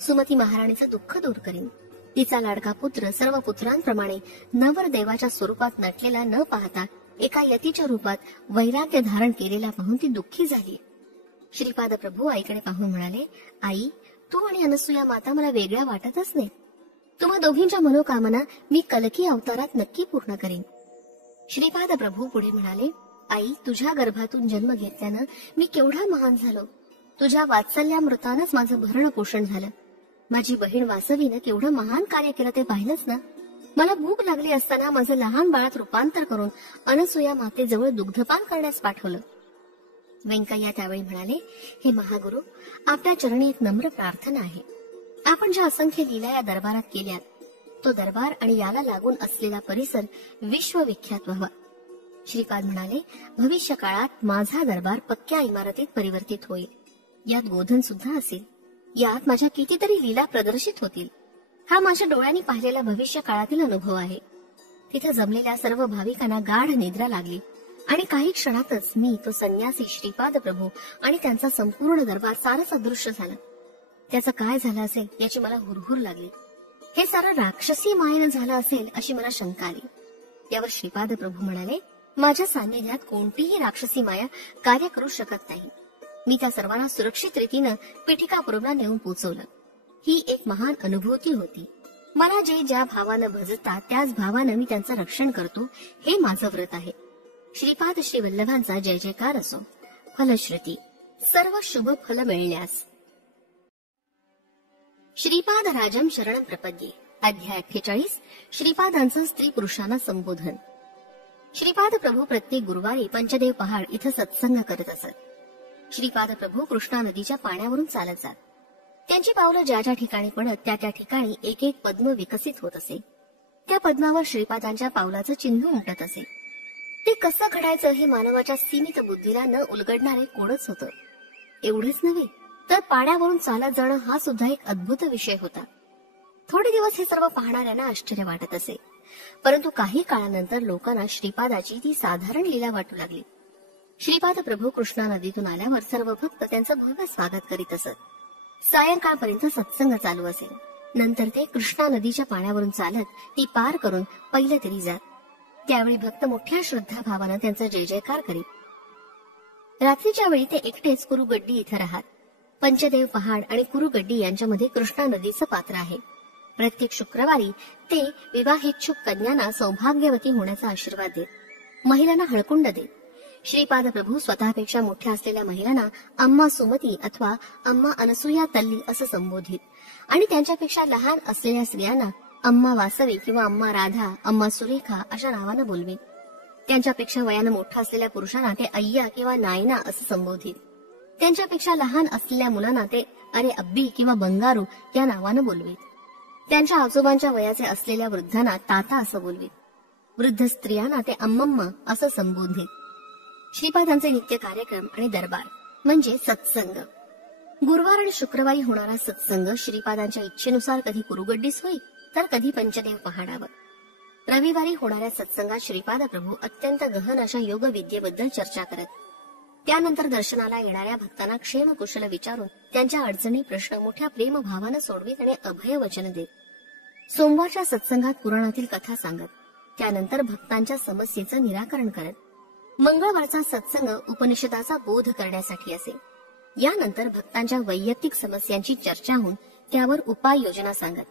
सुमती महाराणीचं दुःख दूर करीन. तिचा लाडका पुत्र सर्व पुत्रांप्रमाणे नवरदेवाच्या स्वरूपात नटलेला न पाहता एका यतीच्या रूपात वैराग्य धारण केलेला पाहून ती दुःखी झाली. श्रीपाद प्रभू आईकडे पाहून म्हणाले, आई, तू आणि अनसूया माता मला वेगळ्या वाटतच नाही. तुम्हा दोघींच्या मनोकामना मी कलकी अवतारात नक्की पूर्ण करेन. श्रीपाद प्रभू पुढे म्हणाले, आई, तुझ्या गर्भातून जन्म घेतल्यानं मी केवढा महान झालो. तुझ्या वात्सल्यामृतानंच माझं भरण पोषण झालं. माझी बहीण वासवीनं केवढं महान कार्य केलं ते पाहिलंच ना. मला भूक लागली असताना माझं लहान बाळात रूपांतर करून अनसूया मातेजवळ दुग्धपान करण्यास पाठवलं. व्यंकय्या त्यावेळी म्हणाले, हे महागुरु, आपल्या चरणी एक नम्र प्रार्थना आहे. आपण ज्या असंख्य लीला या दरबारात केल्या, तो दरबार आणि याला लागून असलेला परिसर विश्वविख्यात व्हावा. श्रीपाद म्हणाले, भविष्य काळात माझा दरबार पक्क्या इमारतीत परिवर्तित होईल. यात गोधन सुद्धा असेल. यात माझ्या कितीतरी लीला प्रदर्शित होतील. हा माझ्या डोळ्यांनी पाहिलेला भविष्य काळातील अनुभव आहे. तिथे जमलेल्या सर्व भाविकांना गाढ निद्रा लागली आणि काही क्षणातच मी, तो संन्यासी श्रीपाद प्रभू आणि त्यांचा संपूर्ण दरबार सारंच अदृश्य झालं. त्याचं काय झालं असेल याची मला हुरहुर लागली. हे सारं राक्षसी मायेनं झालं असेल अशी मला शंका आली. यावर श्रीपाद प्रभू म्हणाले, माझ्या सान्निध्यात कोणतीही राक्षसी माया कार्य करू शकत नाही. मी त्या सर्वांना सुरक्षित रीतीनं पीठिकापुरमला नेऊन पोचवलं. ही एक महान अनुभूती होती. मला जे ज्या भावानं भजतात त्याच भावानं मी त्यांचं रक्षण करतो, हे माझं व्रत आहे. श्रीपाद श्री वल्लभांचा जय जयकार असो. फलश्रुती, सर्व शुभ फल मिळण्यास. श्रीपाद राजम शरणं प्रपद्ये. अध्याय 48. श्रीपादांचं स्त्री पुरुषांना संबोधन. श्रीपाद प्रभू प्रत्येक गुरुवारी पंचदेव पहाड इथं सत्संग करत असत. श्रीपाद प्रभू कृष्णा नदीच्या पाण्यावरून चालत जात. त्यांची पावलं ज्या ज्या ठिकाणी पडत त्या त्या ठिकाणी एक एक पद्म विकसित होत असे. त्या पद्मावर श्रीपादांच्या पावलाचं चिन्ह उमटत असे. ते कसं घडायचं हे मानवाच्या सीमित बुद्धीला न उलगडणारे कोडच होतं. एवढेच नव्हे तर पाण्यावरून चालत जाणं हा सुद्धा एक अद्भुत विषय होता. थोडे दिवस हे सर्व पाहणाऱ्यांना आश्चर्य वाटत असे, परंतु काही काळानंतर लोकांना श्रीपादाची ती साधारण लीला वाटू लागली. श्रीपाद प्रभू कृष्णा नदीतून आल्यावर सर्व भक्त त्यांचं भव्य स्वागत करीत असत. सायंकाळपर्यंत सत्संग चालू असेल. नंतर ते कृष्णा नदीच्या पाण्यावरून चालत ती पार करून पहिलं तरी जात. त्यावेळी भक्त मोठ्या श्रद्धाभावानं त्यांचा जय जयकार करीत. रात्रीच्या वेळी ते एकटेच कुरुगड्डी इथं राहत. पंचदेव पहाड आणि कुरुगड्डी यांच्यामध्ये कृष्णा नदीचं पात्र आहे. प्रत्येक शुक्रवारी ते विवाहेच्छुक कन्यांना सौभाग्यवती होण्याचा आशीर्वाद देत. महिलांना हळकुंड देत. श्रीपाद प्रभू स्वतःपेक्षा मोठ्या असलेल्या महिलांना अम्मा सुमती अथवा अम्मा अनसूया तल्ली असं संबोधित आणि त्यांच्यापेक्षा लहान असलेल्या स्त्रियांना अम्मा वासवी किंवा अम्मा राधा, अम्मा सुरेखा अशा नावानं बोलवीत. त्यांच्यापेक्षा वयानं मोठा असलेल्या पुरुषांना ते अय्या किंवा नायना असं संबोधित. त्यांच्यापेक्षा लहान असलेल्या मुलांना ते अरे अब्बी किंवा बंगारू या नावानं बोलवीत. त्यांच्या आजोबांच्या वयाचे असलेल्या वृद्धांना ताता असं बोलवीत. वृद्ध स्त्रियांना ते अम्मम्मा असं संबोधित. श्रीपादांचे नित्य कार्यक्रम आणि दरबार म्हणजे सत्संग. गुरुवार आणि शुक्रवारी होणारा सत्संग श्रीपादांच्या इच्छेनुसार कधी कुरुगड्डीस होई तर कधी पंचदेव पहाडावर. रविवारी होणाऱ्या सत्संगात श्रीपाद प्रभू अत्यंत गहन अशा योग विद्येबद्दल चर्चा करत. त्यानंतर दर्शनाला येणाऱ्या भक्तांना क्षेम कुशल विचारून त्यांच्या अडचणी प्रश्न मोठ्या प्रेमभावानं सोडवीत आणि अभय वचन देत. सोमवारच्या सत्संगात पुराणातील कथा सांगत. त्यानंतर भक्तांच्या समस्येचं निराकरण करत. मंगळवारचा सत्संग उपनिषदाचा बोध करण्यासाठी असे. यानंतर भक्तांच्या वैयक्तिक समस्यांची चर्चा होऊन त्यावर उपाययोजना सांगत.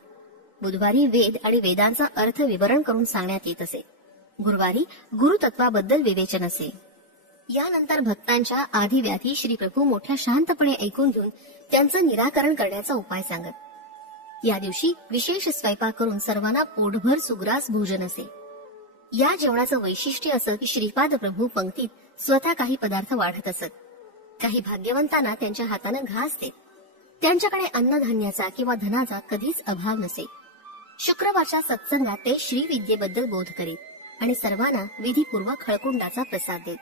बुधवारी वेद आणि वेदांचा अर्थ विवरण करून सांगण्यात येत असे. गुरुवारी गुरुतत्वाबद्दल विवेचन असे. यानंतर भक्तांच्या आधिव्याधी श्रीप्रभू मोठ्या शांतपणे ऐकून घेऊन त्यांचं निराकरण करण्याचा उपाय सांगत. या दिवशी विशेष स्वयंपाक करून सर्वांना पोटभर सुग्रास भोजन असे. या जेवणाचं वैशिष्ट्य असं की श्रीपाद प्रभू पंक्तीत स्वतः काही पदार्थ वाढत असत. काही भाग्यवंतांना त्यांच्या हातानं घास देत. त्यांच्याकडे अन्नधान्याचा किंवा धनाचा कधीच अभाव नसे. शुक्रवारच्या सत्संगात ते श्रीविद्येबद्दल बोध करीत आणि सर्वांना विधीपूर्वक हळकुंडाचा प्रसाद देत.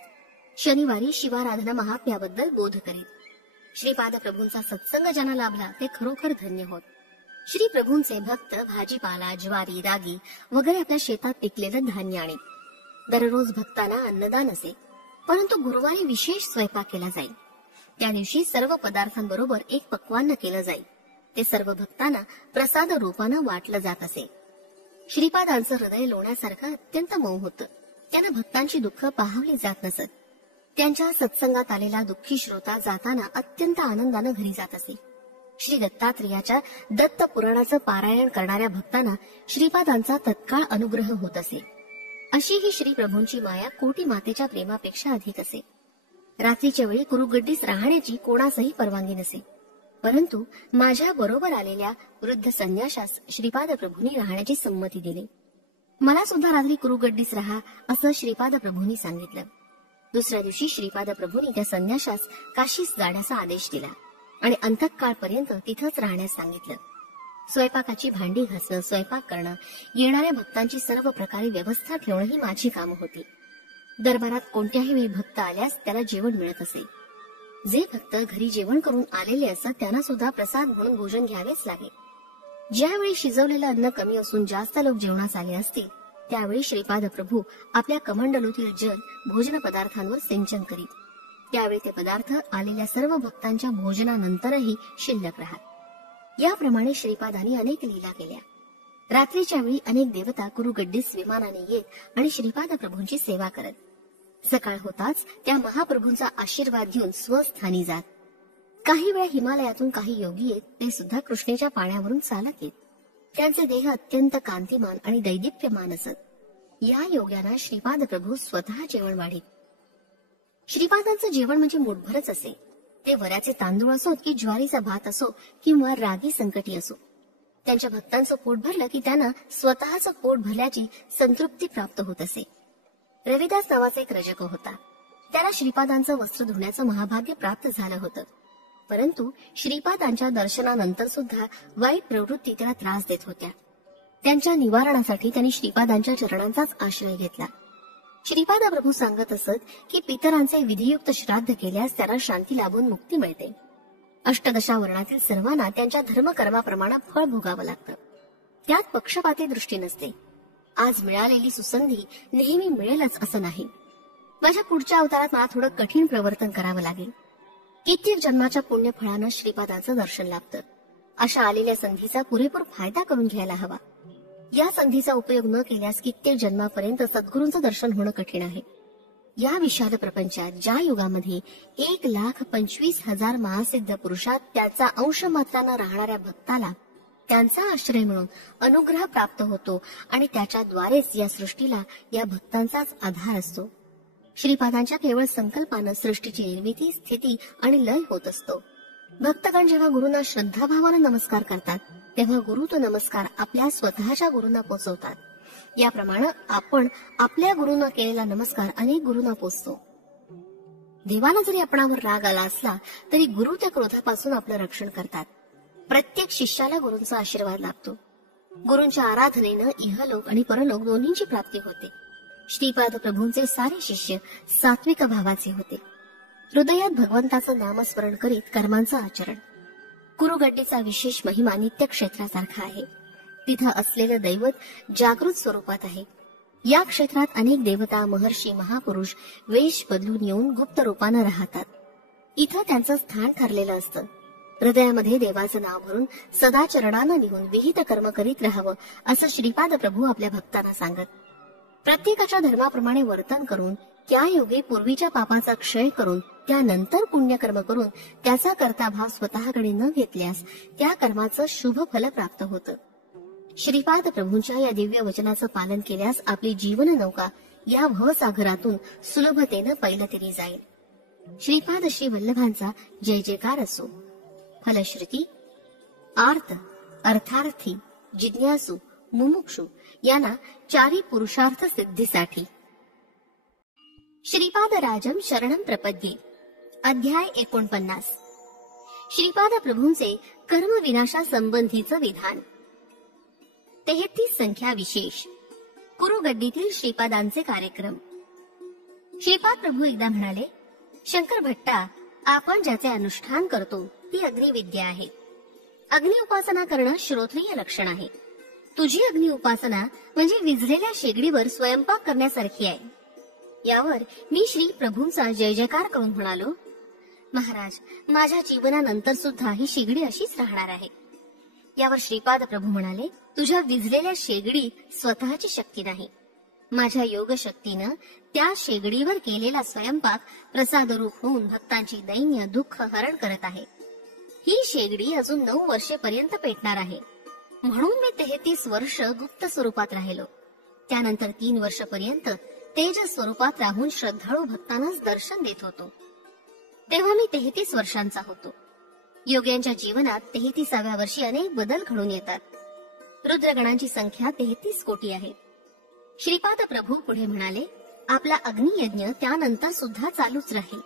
शनिवारी शिवाराधना महात्म्याबद्दल बोध करीत. श्रीपाद प्रभूंचा सत्संग ज्यांना लाभला ते खरोखर धन्य होत. श्री प्रभूंचे भक्त भाजीपाला, ज्वारी, रागी वगैरे आपल्या शेतात पिकलेलं धान्य आणीत. दररोज भक्तांना अन्नदान असे, परंतु गुरुवारी विशेष स्वयंपाक केला जाईल. त्या दिवशी सर्व पदार्थांबरोबर एक पक्वान्न केलं जाईल. ते सर्व भक्तांना प्रसाद रूपानं वाटलं जात असे. श्रीपादांचं हृदय लोण्यासारखं अत्यंत मऊ होतं. त्यांना भक्तांची दुःख पाहावली जात नसत. त्यांच्या सत्संगात आलेला दुःखी श्रोता जाताना अत्यंत आनंदानं घरी जात असे. श्री दत्तात्रेयाच्या दत्त पुराणाचं पारायण करणाऱ्या भक्तांना श्रीपादांचा तत्काळ अनुग्रह होत असे. अशी ही श्री प्रभूंची माया कोटी मातेच्या प्रेमापेक्षा अधिक असे. रात्रीच्या वेळी कुरुगड्डीस राहण्याची कोणासही परवानगी नसे, परंतु माझ्या बरोबर आलेल्या वृद्ध संन्याशास श्रीपाद प्रभूंनी राहण्याची संमती दिली. मला सुद्धा रात्री कुरुगड्डीस राहा असं श्रीपाद प्रभूंनी सांगितलं. दुसऱ्या दिवशी श्रीपाद प्रभूंनी त्या संन्याशास काशीस जाण्याचा आदेश दिला आणि अंतकाळपर्यंत तिथंच राहण्यास सांगितलं. स्वयंपाकाची भांडी घासणं, स्वयंपाक करणं, येणाऱ्या भक्तांची सर्व प्रकारे व्यवस्था ठेवणं ही माझी कामं होती. दरबारात कोणत्याही वेळी भक्त आल्यास त्याला जेवण मिळत असे. जे भक्त घरी जेवण करून आलेले असतात त्यांना सुद्धा प्रसाद म्हणून भोजन घ्यावेच लागे. ज्यावेळी शिजवलेलं अन्न कमी असून जास्त लोक जेवणास आले असतील त्यावेळी श्रीपाद प्रभू आपल्या कमंडलूतील जल भोजन पदार्थांवर सिंचन करीत. त्यावेळी ते पदार्थ आलेल्या सर्व भक्तांच्या भोजनानंतरही शिल्लक राहत. याप्रमाणे श्रीपादांनी अनेक लीला केल्या. रात्रीच्या वेळी अनेक देवता कुरुगड्डीस विमानाने येत आणि श्रीपाद प्रभूंची सेवा करत. सकाळ होताच त्या महाप्रभूंचा आशीर्वाद घेऊन स्वस्थानी जात. काही वेळा हिमालयातून काही योगी येत, ते सुद्धा कृष्णेच्या पाण्यावरून चालत येत. त्यांचे देह अत्यंत कांतिमान आणि दैदिप्यमान असत. या योग्यांना श्रीपाद प्रभू स्वतः जेवण वाढीत. श्रीपादांचं जेवण म्हणजे मुठभरच असे. ते वऱ्याचे तांदूळ असोत की ज्वारीचा भात असो किंवा रागी संकटी असो. त्यांच्या भक्तांचं पोट भरलं की त्यांना स्वतःचं पोट भरल्याची संतृप्ती प्राप्त होत असे. रविदास नावाचा एक रजक होता. त्याला श्रीपादांचं वस्त्र धुण्याचं महाभाग्य प्राप्त झालं होतं, परंतु श्रीपादांच्या दर्शनानंतर सुद्धा वाईट प्रवृत्ती त्याला त्रास देत होत्या. त्यांच्या निवारणासाठी त्यांनी श्रीपादांच्या चरणांचाच आश्रय घेतला. श्रीपाद प्रभू सांगत असत की पितरांचे विधियुक्त श्राद्ध केल्यास त्यांना शांती लाभून मुक्ती मिळते. अष्टदशा वर्णातील सर्वांना त्यांच्या धर्मकर्माप्रमाणे फळ भोगावं लागतं. त्यात पक्षपाती दृष्टी नसते. आज मिळालेली सुसंधी नेहमी मिळेलच असं नाही. माझ्या पुढच्या अवतारात मला थोडं कठीण प्रवर्तन करावं लागेल. कित्येक जन्माच्या पुण्यफळानं श्रीपादांचं दर्शन लाभतं. अशा आलेल्या संधीचा पुरेपूर फायदा करून घ्यायला हवा. या संधीचा उपयोग न केल्यास कित्येक जन्मापर्यंत सद्गुरूंचं दर्शन होणं कठीण आहे. या विशाल प्रपंचात ज्या युगामध्ये 1,25,000 महासिद्ध पुरुषात त्याचा अंश मात्रानं राहणाऱ्या भक्ताला त्यांचा आश्रय म्हणून अनुग्रह प्राप्त होतो आणि त्याच्याद्वारेच या सृष्टीला या भक्तांचाच आधार असतो. श्रीपादांच्या केवळ संकल्पानं सृष्टीची निर्मिती, स्थिती आणि लय होत असतो. भक्तगण जेव्हा गुरूंना श्रद्धाभावानं नमस्कार करतात तेव्हा गुरु तो नमस्कार आपल्या स्वतःच्या गुरूंना पोचवतात. याप्रमाणे आपण आपल्या गुरूंना केलेला नमस्कार अनेक गुरूंना पोचतो. देवाला जरी आपणावर राग आला असला तरी गुरु त्या क्रोधापासून आपलं रक्षण करतात. प्रत्येक शिष्याला गुरूंचा आशीर्वाद लाभतो. गुरूंच्या आराधनेनं इहलोक आणि परलोक दोन्हींची प्राप्ती होते. श्रीपाद प्रभूंचे सारे शिष्य सात्विक भावाचे होते. हृदयात भगवंताचं नामस्मरण करीत कर्मांचं आचरण. कुरुगड्डीचा विशेष महिमा नित्य क्षेत्रासारखा आहे. तिथं असलेलं दैवत जागृत स्वरूपात आहे. या क्षेत्रात अनेक देवता, महर्षी, महापुरुष वेश बदलून येऊन गुप्त रूपानं राहतात. इथं त्यांचं स्थान ठरलेलं असतं. हृदयामध्ये देवाचं नाव भरून सदा चरणानं निघून विहित कर्म करीत राहावं असं श्रीपाद प्रभू आपल्या भक्तांना सांगत. प्रत्येकाच्या धर्माप्रमाणे वर्तन करून त्या योगे पूर्वीच्या पापाचा क्षय करून त्यानंतर पुण्यकर्म करून त्याचा कर्ताभाव स्वतःकडे न घेतल्यास त्या कर्माचं शुभ फल प्राप्त होतं. श्रीपाद प्रभूंच्या या दिव्य वचनाचं पालन केल्यास आपली जीवन नौका या भवसागरातून सुलभतेनं पैलतीने जाईल. श्रीपाद श्री वल्लभांचा जय जयकार असो. फलश्रुती आर्त, अर्थार्थी, जिज्ञासू, मुमुक्षु यांना चारी पुरुषार्थ सिद्धीसाठी. श्रीपाद राजम शरणम प्रपद्ये. अध्याय 49. श्रीपाद प्रभूंचे कर्म विनाशा संबंधीचं विधान. 33 संख्या विशेष. कुरुगड्डीतील श्रीपादांचे कार्यक्रम. श्रीपाद प्रभू एकदा म्हणाले, शंकर भट्टा, आपण ज्याचे अनुष्ठान करतो ती अग्निविद्या आहे. अग्नि उपासना करणं श्रोत्रिय लक्षण आहे. तुझी अग्नि उपासना म्हणजे विझलेल्या शेगडीवर स्वयंपाक करण्यासारखी आहे. यावर मी श्री प्रभूंचा जय जयकार करून म्हणालो, महाराज, माझ्या जीवनानंतर सुद्धा ही शेगडी अशीच राहणार आहे. यावर श्रीपाद प्रभू म्हणाले, तुझ्या विझलेल्या शेगडीत स्वतःची शक्ती नाही. माझ्या योग शक्तीनं त्या शेगडीवर केलेला स्वयंपाक प्रसादरूप होऊन भक्तांची दैन्य दुःख हरण करत आहे. ही शेगडी अजून 9 वर्षेपर्यंत पेटणार आहे, म्हणून मी 33 वर्ष गुप्त स्वरूपात राहिलो. त्यानंतर 3 वर्षापर्यंत तेज स्वरूपात राहून श्रद्धाळू भक्तांनाच दर्शन देत होतो. तेव्हा मी 33 वर्षांचा होतो. योग्यांच्या जीवनात 33व्या वर्षी अनेक बदल घडून येतात. रुद्रगणांची संख्या 33 कोटी आहे. श्रीपाद प्रभू पुढे म्हणाले, आपला अग्नियज्ञ त्यानंतर सुद्धा चालूच राहील.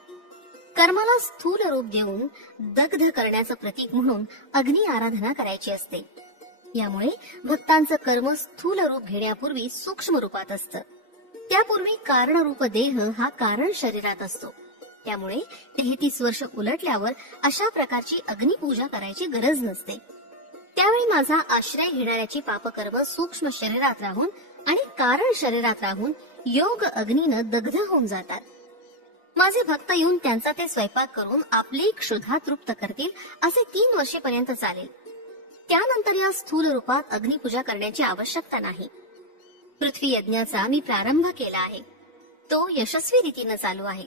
कर्माला स्थूल रूप देऊन दग्ध करण्याचं प्रतीक म्हणून अग्नी आराधना करायची असते. यामुळे भक्तांचं कर्म स्थूल रूप घेण्यापूर्वी सूक्ष्म रूपात असतं. त्यापूर्वी कारणरूप देह हा कारण शरीरात असतो. त्यामुळे 33 वर्ष उलटल्यावर अशा प्रकारची अग्निपूजा करायची गरज नसते. त्यावेळी माझा आश्रय घेणाऱ्याची पापकर्म सूक्ष्म शरीरात राहून आणि कारण शरीरात राहून योग अग्नीनं दग्ध होऊन जातात. माझे भक्त येऊन त्यांचा ते स्वयंपाक करून आपली क्षुधा तृप्त करतील. असे 3 वर्षेपर्यंत चालेल. त्यानंतर या स्थूल रूपात अग्निपूजा करण्याची आवश्यकता नाही. पृथ्वी यज्ञाचा मी प्रारंभ केला आहे. तो यशस्वी रीतीने चालू आहे.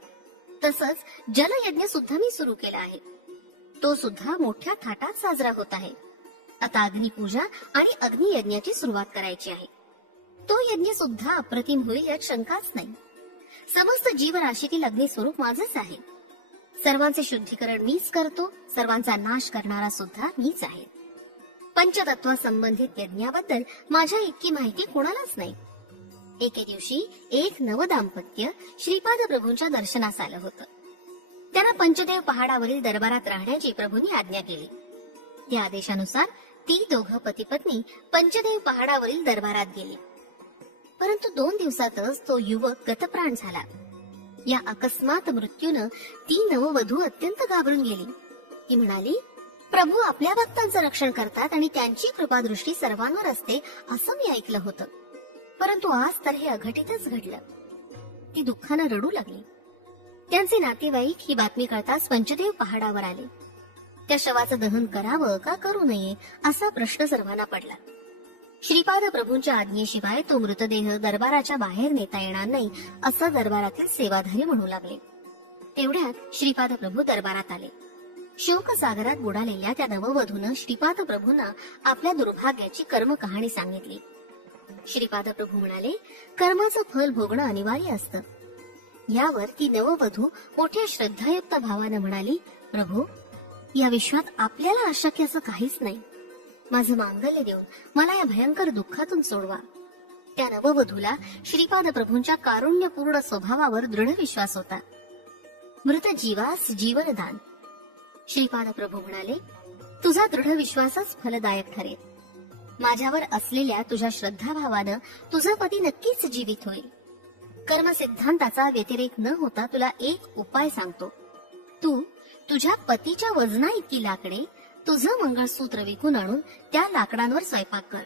तसंच जलयज्ञ सुद्धा मी सुरू केला आहे. तो सुद्धा मोठ्या थाटात साजरा होत आहे. आता अग्निपूजा आणि अग्नियज्ञाची सुरुवात करायची आहे. तो यज्ञ सुद्धा अप्रतिम होईल यात शंकाच नाही. समस्त जीवराशीतील अग्निस्वरूप माझच आहे. सर्वांचे शुद्धीकरण मीच करतो. सर्वांचा नाश करणारा सुद्धा मीच आहे. पंचतत्वा संबंधित यज्ञाबद्दल माझ्या इतकी माहिती कोणालाच नाही. एके दिवशी एक नवदाम्पत्य श्रीपाद प्रभूंच्या दर्शनास आलं होतं. त्यांना पंचदेव पहाडावरील दरबारात राहण्याची प्रभूंनी आज्ञा केली. त्या आदेशानुसार ती दोघं पती पत्नी पंचदेव पहाडावरील दरबारात गेली. परंतु 2 दिवसातच तो युवक गतप्राण झाला. या अकस्मात मृत्यूनं ती नववधू अत्यंत घाबरून गेली. ती म्हणाली, प्रभू आपल्या भक्तांचं रक्षण करतात आणि त्यांची कृपादृष्टी सर्वांवर असते असं मी ऐकलं होतं. परंतु आज तर हे अघटितच घडलं. ती दुःखानं रडू लागली. त्यांचे नातेवाईक ही बातमी कळताच पंचदेव पहाडावर आले. त्या शवाचं दहन करावं का करू नये असा प्रश्न सर्वांना पडला. श्रीपाद प्रभूंच्या आज्ञेशिवाय तो मृतदेह दरबाराच्या बाहेर नेता येणार नाही असं दरबारातील सेवाधारी म्हणू लागले. तेवढ्यात श्रीपाद प्रभू दरबारात आले. शोकसागरात बुडालेल्या त्या नववधूनं श्रीपाद प्रभूंना आपल्या दुर्भाग्याची कर्म कहाणी सांगितली. श्रीपाद प्रभू म्हणाले, कर्माचं फल भोगणं अनिवार्य असतं. यावर ती नववधू मोठ्या श्रद्धायुक्त भावानं म्हणाली, प्रभू या विश्वात आपल्याला अशक्य असं काहीच नाही. माझं मांगल्य देऊन मला या भयंकर दुःखातून सोडवा. त्या नववधूला श्रीपाद प्रभूंच्या कारुण्यपूर्ण स्वभावावर दृढ विश्वास होता. मृत जीवास जीवनदान. श्रीपाद प्रभू म्हणाले, तुझा दृढ विश्वासच फलदायक ठरेल. माझ्यावर असलेल्या तुझ्या श्रद्धाभावानं तुझा पती नक्कीच जीवित होईल. कर्म सिद्धांताचा व्यतिरेक न होता तुला एक उपाय सांगतो. तू तुझ्या पतीच्या वजना इतकी लाकडे तुझं मंगळसूत्र विकून आणून त्या लाकडांवर स्वयंपाक कर.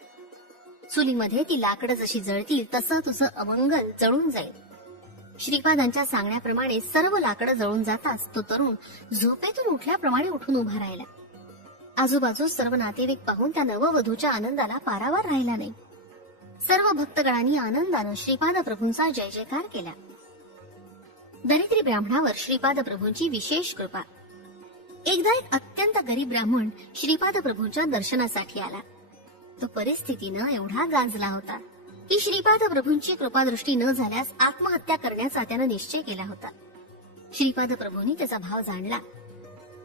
चुलीमध्ये ती लाकडं जशी जळतील तसं तुझं अमंगल जळून जाईल. श्रीपादांच्या सांगण्याप्रमाणे सर्व लाकडं जळून जाताच तो तरुण झोपेतून उठल्याप्रमाणे उठून उभा राहिला. आजूबाजूस सर्व नातेवाईक पाहून त्या नववधूच्या आनंदाला पारावार राहिला नाही. सर्व भक्तगणांनी आनंदानं श्रीपाद प्रभूंचा जय जयकार केला. दरिद्री ब्राह्मणावर श्रीपाद प्रभूंची विशेष कृपा. एकदा एक अत्यंत गरीब ब्राह्मण श्रीपाद प्रभूंच्या दर्शनासाठी आला. तो परिस्थितीनं एवढा गांजला होता की श्रीपाद प्रभूंची कृपादृष्टी न झाल्यास आत्महत्या करण्याचा त्यानं निश्चय केला होता. श्रीपाद प्रभूंनी त्याचा भाव जाणला.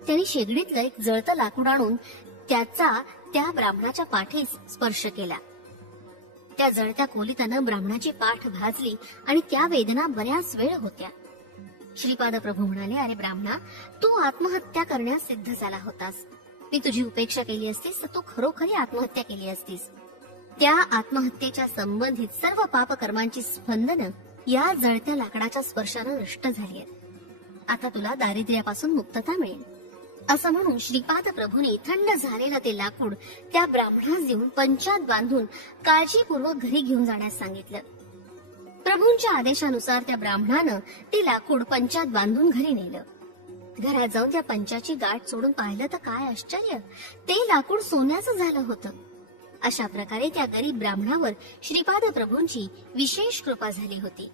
त्यांनी शेगडीतलं एक जळतं लाकूड आणून त्याचा त्या ब्राह्मणाच्या पाठीस स्पर्श केला. त्या जळत्या कोलितानं ब्राह्मणाची पाठ भाजली आणि त्या वेदना बऱ्याच वेळ होत्या. श्रीपाद प्रभू म्हणाले, अरे ब्राह्मणा, तू आत्महत्या करण्यास सिद्ध झाला होतास. मी तुझी उपेक्षा केली असतीस तर तू खरोखरी आत्महत्या केली असतीस. त्या आत्महत्येच्या संबंधित सर्व पापकर्मांची स्पंदनं या जळत्या लाकडाच्या स्पर्शानं नष्ट झाली आहेत. आता तुला दारिद्र्यापासून मुक्तता मिळेल. असं म्हणून श्रीपाद प्रभूंनी थंड झालेलं ते लाकूड त्या ब्राह्मणास देऊन पंचात बांधून काळजीपूर्वक घरी घेऊन जाण्यास सांगितलं. प्रभूंच्या आदेशानुसार त्या ब्राह्मणानं ते लाकूड पंचात बांधून घरी नेलं. घरात जाऊन त्या पंचाची गाठ सोडून पाहिलं तर काय आश्चर्य, ते लाकूड सोन्याचं झालं होतं. अशा प्रकारे त्या गरीब ब्राह्मणावर श्रीपाद प्रभूंची विशेष कृपा झाली होती.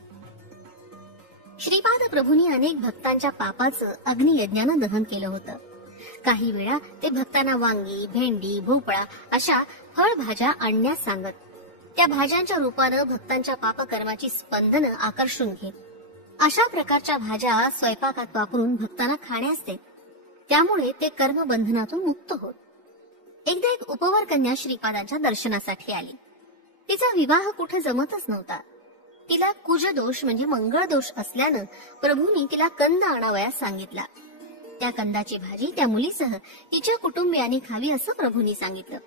श्रीपाद प्रभूंनी अनेक भक्तांच्या पापाचं अग्नियज्ञानं दहन केलं होतं. काही वेळा ते भक्तांना वांगी, भेंडी, भोपळा अशा फळभाज्या आणण्यास सांगत. त्या भाज्यांच्या रूपानं भक्तांच्या पापकर्माची स्पंदनं आकर्षून घेत. अशा प्रकारच्या भाज्या स्वयंपाकात वापरून भक्तांना खाण्यास देत. त्यामुळे ते कर्मबंधनातून मुक्त होत. एकदा एक उपवर कन्या श्रीपादांच्या दर्शनासाठी आली. तिचा विवाह कुठे जमतच नव्हता. तिला कुजदोष म्हणजे मंगळ दोष असल्यानं प्रभूंनी तिला कंद आणावयास सांगितला. त्या कंदाची भाजी त्या मुलीसह तिच्या कुटुंबियांनी खावी असं प्रभूंनी सांगितलं.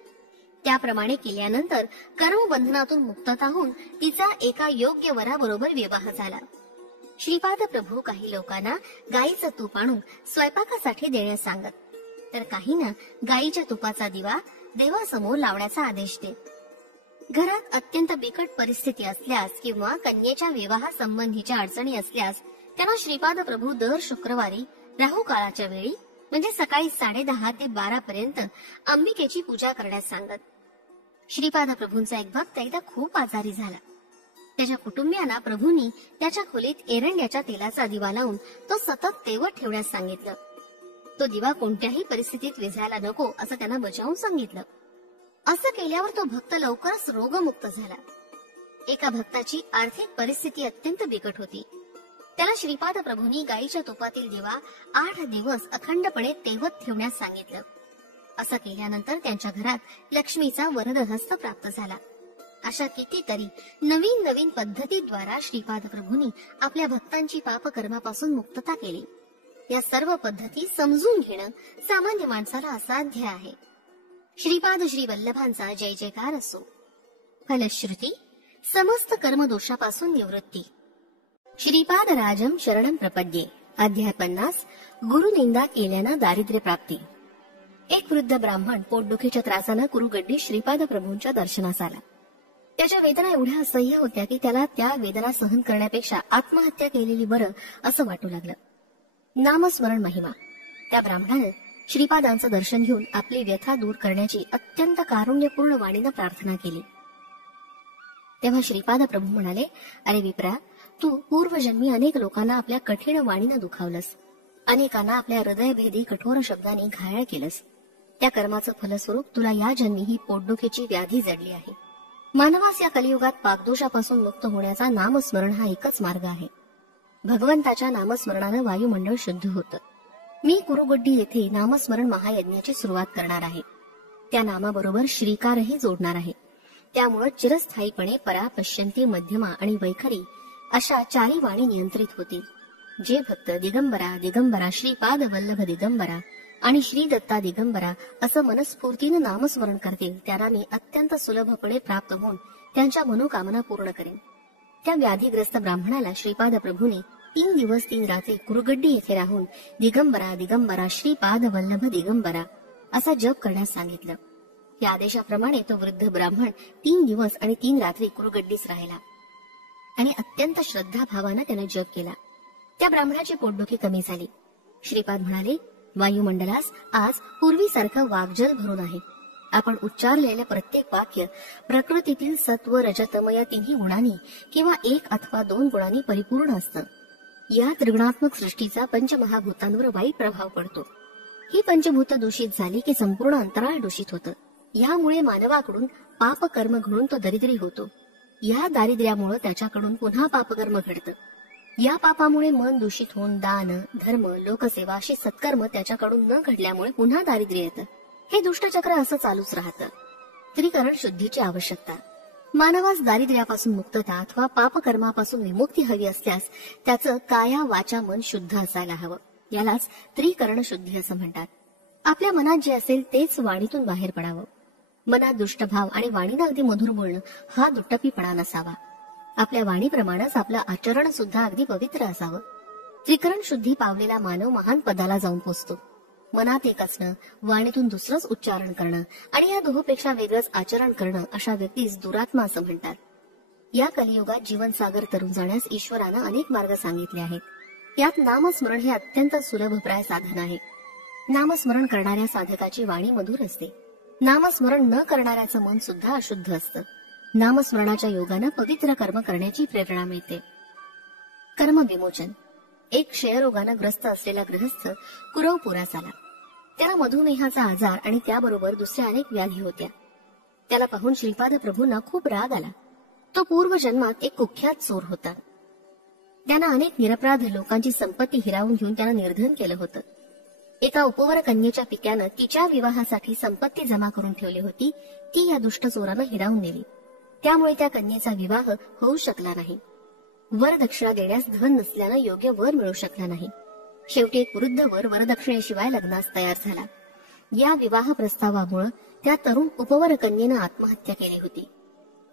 त्याप्रमाणे केल्यानंतर कर्मबंधनातून मुक्तता होऊन तिचा एका योग्य वराबरोबर विवाह झाला. श्रीपाद प्रभू काही लोकांना गायीचं तूप आणून स्वयंपाकासाठी देण्यास सांगत, तर काहींना गायीच्या तुपाचा दिवा देवासमोर लावण्याचा आदेश देत. घरात अत्यंत बिकट परिस्थिती असल्यास किंवा कन्येच्या विवाहासंबंधीच्या अडचणी असल्यास त्यांना श्रीपाद प्रभू दर शुक्रवारी राहू काळाच्या वेळी म्हणजे सकाळी 10:30 ते 12 पर्यंत अंबिकेची पूजा करण्यास सांगत. श्रीपाद प्रभूंचा एक भक्त एकदा खूप आजारी झाला. त्याच्या कुटुंबियांना प्रभूंनी त्याच्या खोलीत एरंड्याच्या तेलाचा दिवा लावून तो सतत तेवत ठेवण्यास सांगितलं. तो दिवा कोणत्याही परिस्थितीत विझायला नको असं त्यांना बजावून सांगितलं. असं केल्यावर तो भक्त लवकरच रोगमुक्त झाला. एका भक्ताची आर्थिक परिस्थिती अत्यंत बिकट होती. त्याला श्रीपाद प्रभूंनी गायीच्या तुपातील दिवा 8 दिवस अखंडपणे तेवत ठेवण्यास सांगितलं. असं केल्यानंतर त्यांच्या घरात लक्ष्मीचा वरदहस्त प्राप्त झाला. अशा कितीतरी नवीन नवीन पद्धतीद्वारा श्रीपाद प्रभूंनी आपल्या भक्तांची पापकर्मापासून मुक्तता केली. या सर्व पद्धती समजून घेणं सामान्य माणसाला असाध्य आहे. श्रीपाद श्री वल्लभांचा जय जयकार असो. फलश्रुती समस्त कर्मदोषापासून निवृत्ती. श्रीपाद राजम शरणम प्रपद्ये. अध्याय 50. गुरुनिंदा केल्यानं दारिद्र्य प्राप्ती. एक वृद्ध ब्राह्मण पोटदुखीच्या त्रासानं कुरुगड्डी श्रीपाद प्रभूंच्या दर्शनास आला. त्याच्या वेदना एवढ्या असह्य होत्या की त्याला त्या वेदना सहन करण्यापेक्षा आत्महत्या केलेली बरं असं वाटू लागलं. नामस्मरण महिमा. त्या ब्राह्मणाने श्रीपादांचं दर्शन घेऊन आपली व्यथा दूर करण्याची अत्यंत कारुण्यपूर्ण वाणीनं प्रार्थना केली. तेव्हा श्रीपाद प्रभू म्हणाले, अरे विप्रा, तू पूर्वजन्मी अनेक लोकांना आपल्या कठीण वाणीनं दुखावलंस. अनेकांना आपल्या हृदयभेदी कठोर शब्दांनी घायाळ केलंस. त्या कर्माचं फलस्वरूप तुला या जन्मी ही पोटदुखीची व्याधी जडली आहे. मानवास या कलियुगात पापदोषापासून मुक्त होण्याचा नामस्मरण हा एकच मार्ग आहे. भगवंताच्या नामस्मरणानं वायुमंडळ शुद्ध होतं. मी कुरुगड्डी येथे नामस्मरण महायज्ञाची सुरुवात करणार आहे. त्या नामाबरोबर श्रीकारही जोडणार आहे. त्यामुळे चिरस्थायीपणे परा, पश्यंती, मध्यमा आणि वैखरी अशा 4 वाणी नियंत्रित होतील. जे भक्त दिगंबरा दिगंबरा श्रीपाद वल्लभ दिगंबरा आणि श्री दत्ता दिगंबरा असं मनस्फूर्तीनं नामस्मरण करतील त्यांना मी अत्यंत सुलभपणे प्राप्त होऊन त्यांच्या मनोकामना पूर्ण करेन. त्या व्याधीग्रस्त ब्राह्मणाला श्रीपाद प्रभूंनी 3 दिवस 3 रात्री कुरुगड्डी येथे राहून दिगंबरा दिगंबरा श्रीपाद वल्लभ दिगंबरा असा जप करण्यास सांगितलं. या आदेशाप्रमाणे तो वृद्ध ब्राह्मण 3 दिवस आणि 3 रात्री कुरुगड्डीस राहिला आणि अत्यंत श्रद्धाभावानं त्याने जप केला. त्या ब्राह्मणाची पोटदुखी कमी झाली. श्रीपाद म्हणाले, वायुमंडलास आज पूर्वीसारखं वाग्जल भरून आहे. आपण उच्चारलेलं प्रत्येक वाक्य प्रकृतीतील सत्व रजतम या 3 गुणांनी किंवा 1 अथवा 2 गुणांनी परिपूर्ण असतं. या त्रिगुणात्मक सृष्टीचा पंचमहाभूतांवर वाईट प्रभाव पडतो. ही पंचभूत दूषित झाली की संपूर्ण अंतराळ दूषित होतं. यामुळे मानवाकडून पापकर्म घडून तो दरिद्री होतो. या दारिद्र्यामुळे त्याच्याकडून पुन्हा पापकर्म घडतं. या पापामुळे मन दूषित होऊन दान, धर्म, लोकसेवा अशी सत्कर्म त्याच्याकडून न घडल्यामुळे पुन्हा दारिद्र्य येतं. हे दुष्टचक्र असं चालूच राहतं. त्रिकरण शुद्धीची आवश्यकता. मानवास दारिद्र्यापासून मुक्तता अथवा पापकर्मापासून विमुक्ती हवी असल्यास त्याचं काया वाचा मन शुद्ध असायला हवं. यालाच त्रिकरण शुद्धी असं म्हणतात. आपल्या मनात जे असेल तेच वाणीतून बाहेर पडावं. मनात दुष्टभाव आणि वाणीनं अगदी मधुर बोलणं हा दुट्टपीपणा नसावा. आपल्या वाणीप्रमाणेच आपलं आचरण सुद्धा अगदी पवित्र असावं. त्रिकरण शुद्धी पावलेला मानव महान पदाला जाऊन पोचतो. मनात एक असणं, वाणीतून दुसरंच उच्चारण करणं आणि या दोहोपेक्षा वेगळंच आचरण करणं अशा व्यक्तीस दुरात्मा असं म्हणतात. या कलियुगात जीवनसागर तरुण जाण्यास ईश्वरानं अनेक मार्ग सांगितले आहेत. यात नामस्मरण हे अत्यंत सुलभप्राय साधन आहे. नामस्मरण करणाऱ्या साधकाची वाणी मधुर असते. नामस्मरण न करणाऱ्याचं मन सुद्धा अशुद्ध असतं. नामस्मरणाच्या योगानं पवित्र कर्म करण्याची प्रेरणा मिळते. कर्म विमोचन. एक क्षयरोगानं ग्रस्त असलेला गृहस्थ कुरवपुरास आला. त्याला मधुमेहाचा आजार आणि त्याबरोबर दुसऱ्या अनेक व्याधी होत्या. त्याला पाहून श्रीपाद प्रभूंना खूप राग आला. तो पूर्वजन्मात एक कुख्यात चोर होता. त्यानं अनेक निरपराध लोकांची संपत्ती हिरावून घेऊन त्यानं निर्धन केलं होतं. एका उपवर कन्येच्या पित्यानं तिच्या विवाहासाठी संपत्ती जमा करून ठेवली होती, ती या दुष्ट चोरानं हिरावून नेली. त्यामुळे त्या कन्येचा विवाह होऊ शकला नाही. वरदक्षिणा देण्यास धन नसल्यानं योग्य वर मिळू शकला नाही. शेवटी एक वृद्ध वर वरदक्षिणेशिवाय लग्नास तयार झाला. या विवाह प्रस्तावामुळे त्या तरुण उपवर कन्येनं आत्महत्या केली होती.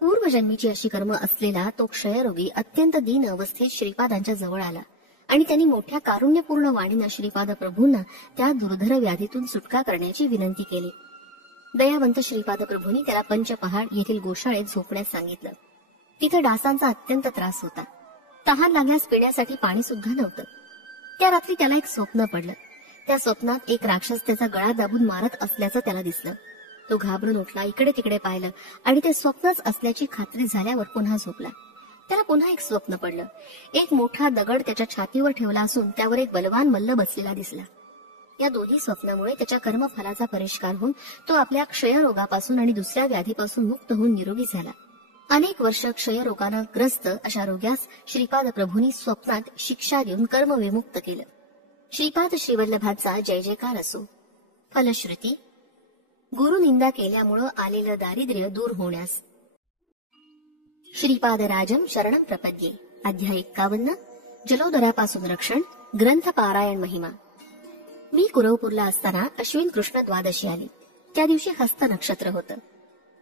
पूर्वजन्मीची अशी कर्म असलेला तो क्षयरोगी अत्यंत दीन अवस्थेत श्रीपादांच्या जवळ आला आणि त्यांनी मोठ्या कारुण्यपूर्ण वाणीनं श्रीपाद प्रभूंना त्या दुर्धर व्याधीतून सुटका करण्याची विनंती केली. दयावंत श्रीपाद प्रभूंनी त्याला पंचपहाड येथील गोशाळेत झोपण्यास सांगितलं. तिथे डासांचा अत्यंत त्रास होता. तहान लागल्यास पिण्यासाठी पाणी सुद्धा नव्हतं. त्या रात्री त्याला एक स्वप्न पडलं. त्या स्वप्नात एक राक्षस त्याचा गळा दाबून मारत असल्याचं त्याला दिसलं. तो घाबरून उठला, इकडे तिकडे पाहिलं आणि ते स्वप्नच असल्याची खात्री झाल्यावर पुन्हा झोपला. त्याला पुन्हा एक स्वप्न पडलं. एक मोठा दगड त्याच्या छातीवर ठेवला असून त्यावर एक बलवान मल्ल बसलेला दिसला. या दोन्ही स्वप्नामुळे त्याच्या कर्मफलाचा परिष्कार होऊन तो आपल्या क्षयरोगापासून आणि दुसऱ्या व्याधीपासून मुक्त होऊन निरोगी झाला. अनेक वर्ष क्षयरोगानं ग्रस्त अशा रोग्यास श्रीपाद प्रभूंनी स्वप्नात शिक्षा देऊन कर्मविमुक्त केलं. श्रीपाद श्रीवल्लभाचा जय जयकार असो. फलश्रुती गुरुनिंदा केल्यामुळं आलेलं दारिद्र्य दूर होण्यास. श्रीपाद राजम शरणम प्रपद्ये. अध्याय 51. जलोदरापासून रक्षण. ग्रंथ पारायण महिमा. मी कुरवपूरला असताना अश्विन कृष्ण द्वादशी आली. त्या दिवशी हस्त नक्षत्र होतं.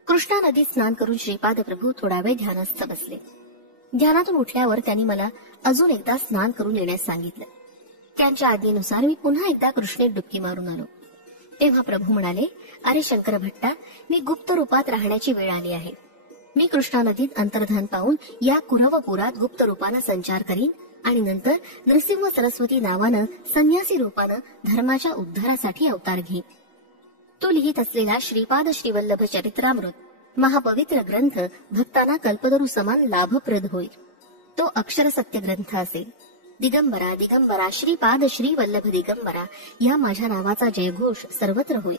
कृष्णा नदीत स्नान करून श्रीपाद प्रभू थोडा वेळ ध्यानस्थ बसले. ध्यानातून उठल्यावर त्यांनी मला अजून एकदा स्नान करून येण्यास सांगितलं. त्यांच्या आज्ञेनुसार मी पुन्हा एकदा कृष्णेत डुबकी मारून आलो. तेव्हा प्रभू म्हणाले, अरे शंकर भट्टा, मी गुप्त रूपात राहण्याची वेळ आली आहे. मी कृष्णा नदीत अंतर्धान पाहून या कुरवपुरात गुप्त रूपानं संचार करीन आणि नंतर नृसिंह सरस्वती नावानं संन्यासी रूपानं धर्माच्या उद्धारासाठी अवतार घेईन. तो लिहित असलेला श्रीपाद श्रीवल्लभ चरित्रामृत महापवित्र ग्रंथ भक्तांना कल्पतरू समान लाभप्रद होईल. तो अक्षर सत्य ग्रंथ असेल. दिगंबरा दिगंबरा श्रीपाद श्रीवल्लभ दिगंबरा या माझ्या नावाचा जयघोष सर्वत्र होईल.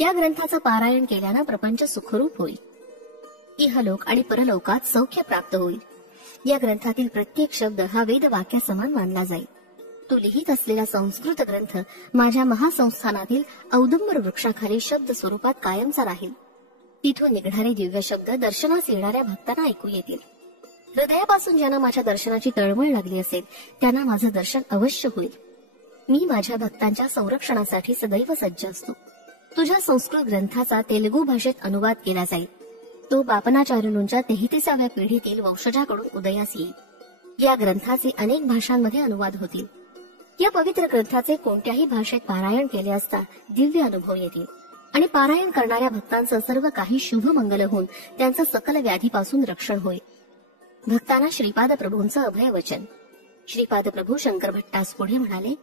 या ग्रंथाचं पारायण केल्यानं प्रपंच सुखरूप होईल. इहलोक आणि परलोकात सौख्य प्राप्त होईल. या ग्रंथातील प्रत्येक शब्द हा वेद वाक्या समान मानला जाईल. तू लिहित असलेला संस्कृत ग्रंथ माझ्या महासंस्थानातील औदुंबर वृक्षाखाली शब्द स्वरूपात कायमचा राहील. तिथून निघणारे दिव्य शब्द दर्शनास येणाऱ्या भक्तांना ऐकू येतील. हृदयापासून ज्यांना माझ्या दर्शनाची तळमळ लागली असेल त्यांना माझं दर्शन अवश्य होईल. मी माझ्या भक्तांच्या संरक्षणासाठी सदैव सज्ज असतो. तुझ्या संस्कृत ग्रंथाचा तेलुगू भाषेत अनुवाद केला जाईल. तो बापनाचार्यूंच्या 33व्या पिढीतील वंशजाकडून उदयास येईल. या ग्रंथाचे अनेक भाषांमध्ये अनुवाद होतील. या पवित्र ग्रंथाचे कोणत्याही भाषेत पारायण केले असता दिव्य अनुभव येतील आणि पारायण करणाऱ्या भक्तांचं सर्व काही शुभ मंगल होऊन त्यांचं सकल व्याधीपासून रक्षण होईल. भक्तांना श्रीपाद प्रभूंचं अभय वचन. श्रीपाद प्रभू शंकर भट्टास पुढे म्हणाले,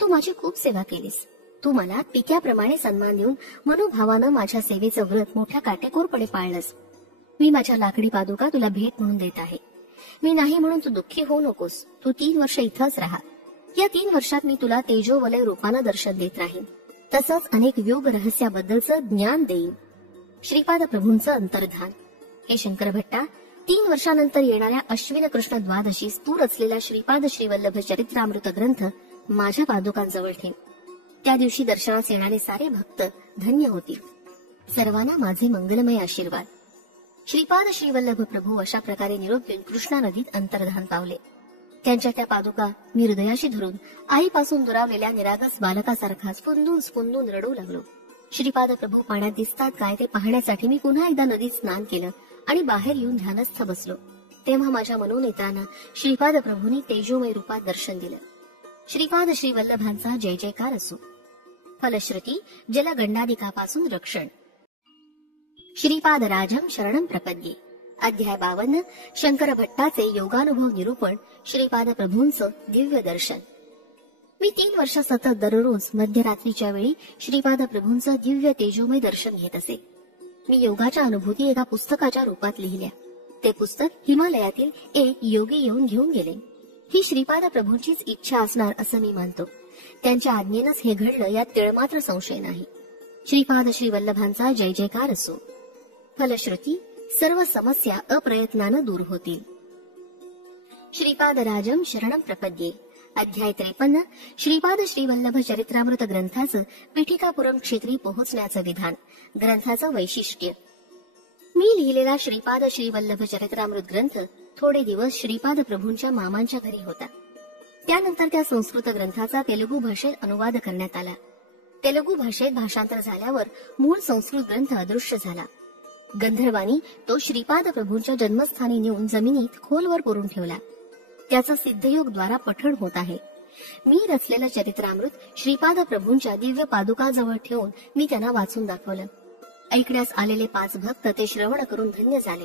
तू माझी खूप सेवा केलीस. तू मला पित्याप्रमाणे सन्मान देऊन मनोभावानं माझ्या सेवेचं व्रत मोठ्या काटेकोरपणे पाळलंस. मी माझ्या लाकडी पादुका तुला भेट म्हणून देत आहे. मी नाही म्हणून तू दुःखी होऊ नकोस. तू 3 वर्ष इथंच राहा. या 3 वर्षात मी तुला तेजोवलय रूपानं दर्शन देत राहीन. तसंच अनेक योग रहस्याबद्दलचं ज्ञान देईन. श्रीपाद प्रभूंचं अंतर्धान. हे शंकर भट्टा, 3 वर्षानंतर येणाऱ्या अश्विन कृष्ण द्वादशीस तू रचलेला श्रीपाद श्रीवल्लभ चरित्रामृत ग्रंथ माझ्या पादुकांजवळ ठेव. त्या दिवशी दर्शनास येणारे सारे भक्त धन्य होतील. सर्वांना माझे मंगलमय आशीर्वाद. श्रीपाद श्रीवल्लभ प्रभू अशा प्रकारे निरोप देऊन कृष्णा नदीत अंतर्धान पावले. त्यांच्या त्या पादुका मी हृदयाशी धरून आईपासून दुरावलेल्या निरागस बालकासारखा स्पुंदून रडू लागलो. श्रीपाद प्रभू पाण्यात दिसतात काय ते पाहण्यासाठी मी पुन्हा एकदा नदीत स्नान केलं आणि बाहेर येऊन ध्यानस्थ बसलो. तेव्हा माझ्या मनोनेत्रांना श्रीपाद प्रभूंनी तेजोमय रूपात दर्शन दिलं. श्रीपाद श्रीवल्लभांचा जय जयकार असो. फलश्रुती जलगंडादिकापासून रक्षण. श्रीपाद राजम शरणम प्रपद्ये. अध्याय 52. शंकर भट्टाचे योगानुभव निरूपण. श्रीपाद प्रभूंचं दिव्य दर्शन. मी 3 वर्ष सतत दररोज मध्यरात्रीच्या वेळी श्रीपाद प्रभूंचं दिव्य तेजोमय दर्शन घेत असे. मी योगाच्या अनुभूती एका पुस्तकाच्या रूपात लिहिल्या. ते पुस्तक हिमालयातील एक योगी येऊन घेऊन गेले. ही श्रीपाद प्रभूंचीच इच्छा असणार असं मी मानतो. त्यांच्या आज्ञेनंच हे घडलं यात तिळमात्र संशय नाही. श्रीपाद श्री वल्लभांचा जय जयकार असो. फलश्रुती सर्व समस्या अप्रयत्नानं दूर होतील. श्रीपादराजम शरणं प्रपद्ये. अध्याय 53. श्रीपाद श्रीवल्लभ चरित्रामृत ग्रंथाचं पिठिकापुरम क्षेत्री पोहोचण्याचं विधान. ग्रंथाचं वैशिष्ट्य. मी लिहिलेला श्रीपाद श्रीवल्लभ चरित्रामृत ग्रंथ थोडे दिवस श्रीपाद प्रभूंच्या मामांच्या घरी होता. त्यानंतर त्या संस्कृत ग्रंथाचा तेलुगू भाषेत अनुवाद करण्यात आला. तेलुगू भाषेत भाषांतर झाल्यावर मूळ संस्कृत ग्रंथ अदृश्य झाला. गंधर्वांनी तो श्रीपाद प्रभूंच्या जन्मस्थानी नेऊन जमिनीत खोलवर पुरून ठेवला. त्याचा सिद्धयोग द्वारा पठण होत आहे. मी रचलेलं चरित्रामृत श्रीपाद प्रभूंच्या दिव्य पादुकाजवळ ठेवून मी त्यांना वाचून दाखवलं. ऐकण्यास आलेले 5 भक्त ते श्रवण करून धन्य झाले.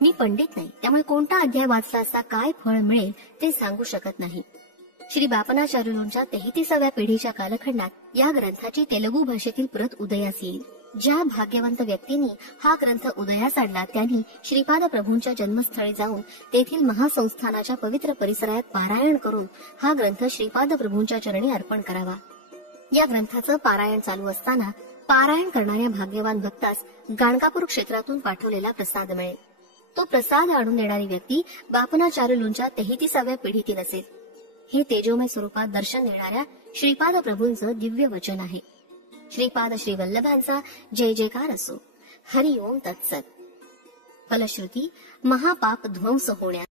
मी पंडित नाही, त्यामुळे कोणता अध्याय वाचला असता काय फळ मिळेल ते सांगू शकत नाही. श्री बापनाचार्यूंच्या 33व्या पिढीच्या कालखंडात या ग्रंथाची तेलुगू भाषेतील प्रत उदयास येईल. ज्या भाग्यवंत व्यक्तींनी हा ग्रंथ उदयास आणला त्यांनी श्रीपाद प्रभूंच्या जन्मस्थळी जाऊन तेथील महासंस्थानाच्या पवित्र परिसरात पारायण करून हा ग्रंथ श्रीपाद प्रभूंच्या चरणी अर्पण करावा. या ग्रंथाचं पारायण चालू असताना पारायण करणाऱ्या भाग्यवान भक्तास गाणगापूर क्षेत्रातून पाठवलेला प्रसाद मिळेल. तो प्रसाद आणून देणारी व्यक्ती बापनाचार्यूंच्या 33व्या पिढीतील असेल. हे तेजोमय स्वरूपात दर्शन देणाऱ्या श्रीपाद प्रभूंचं दिव्य वचन आहे. श्रीपाद श्रीवल्लभांचा जय जयकार असो. हरि ओम तत्सत. फलश्रुती महापाप ध्वंस होण्यास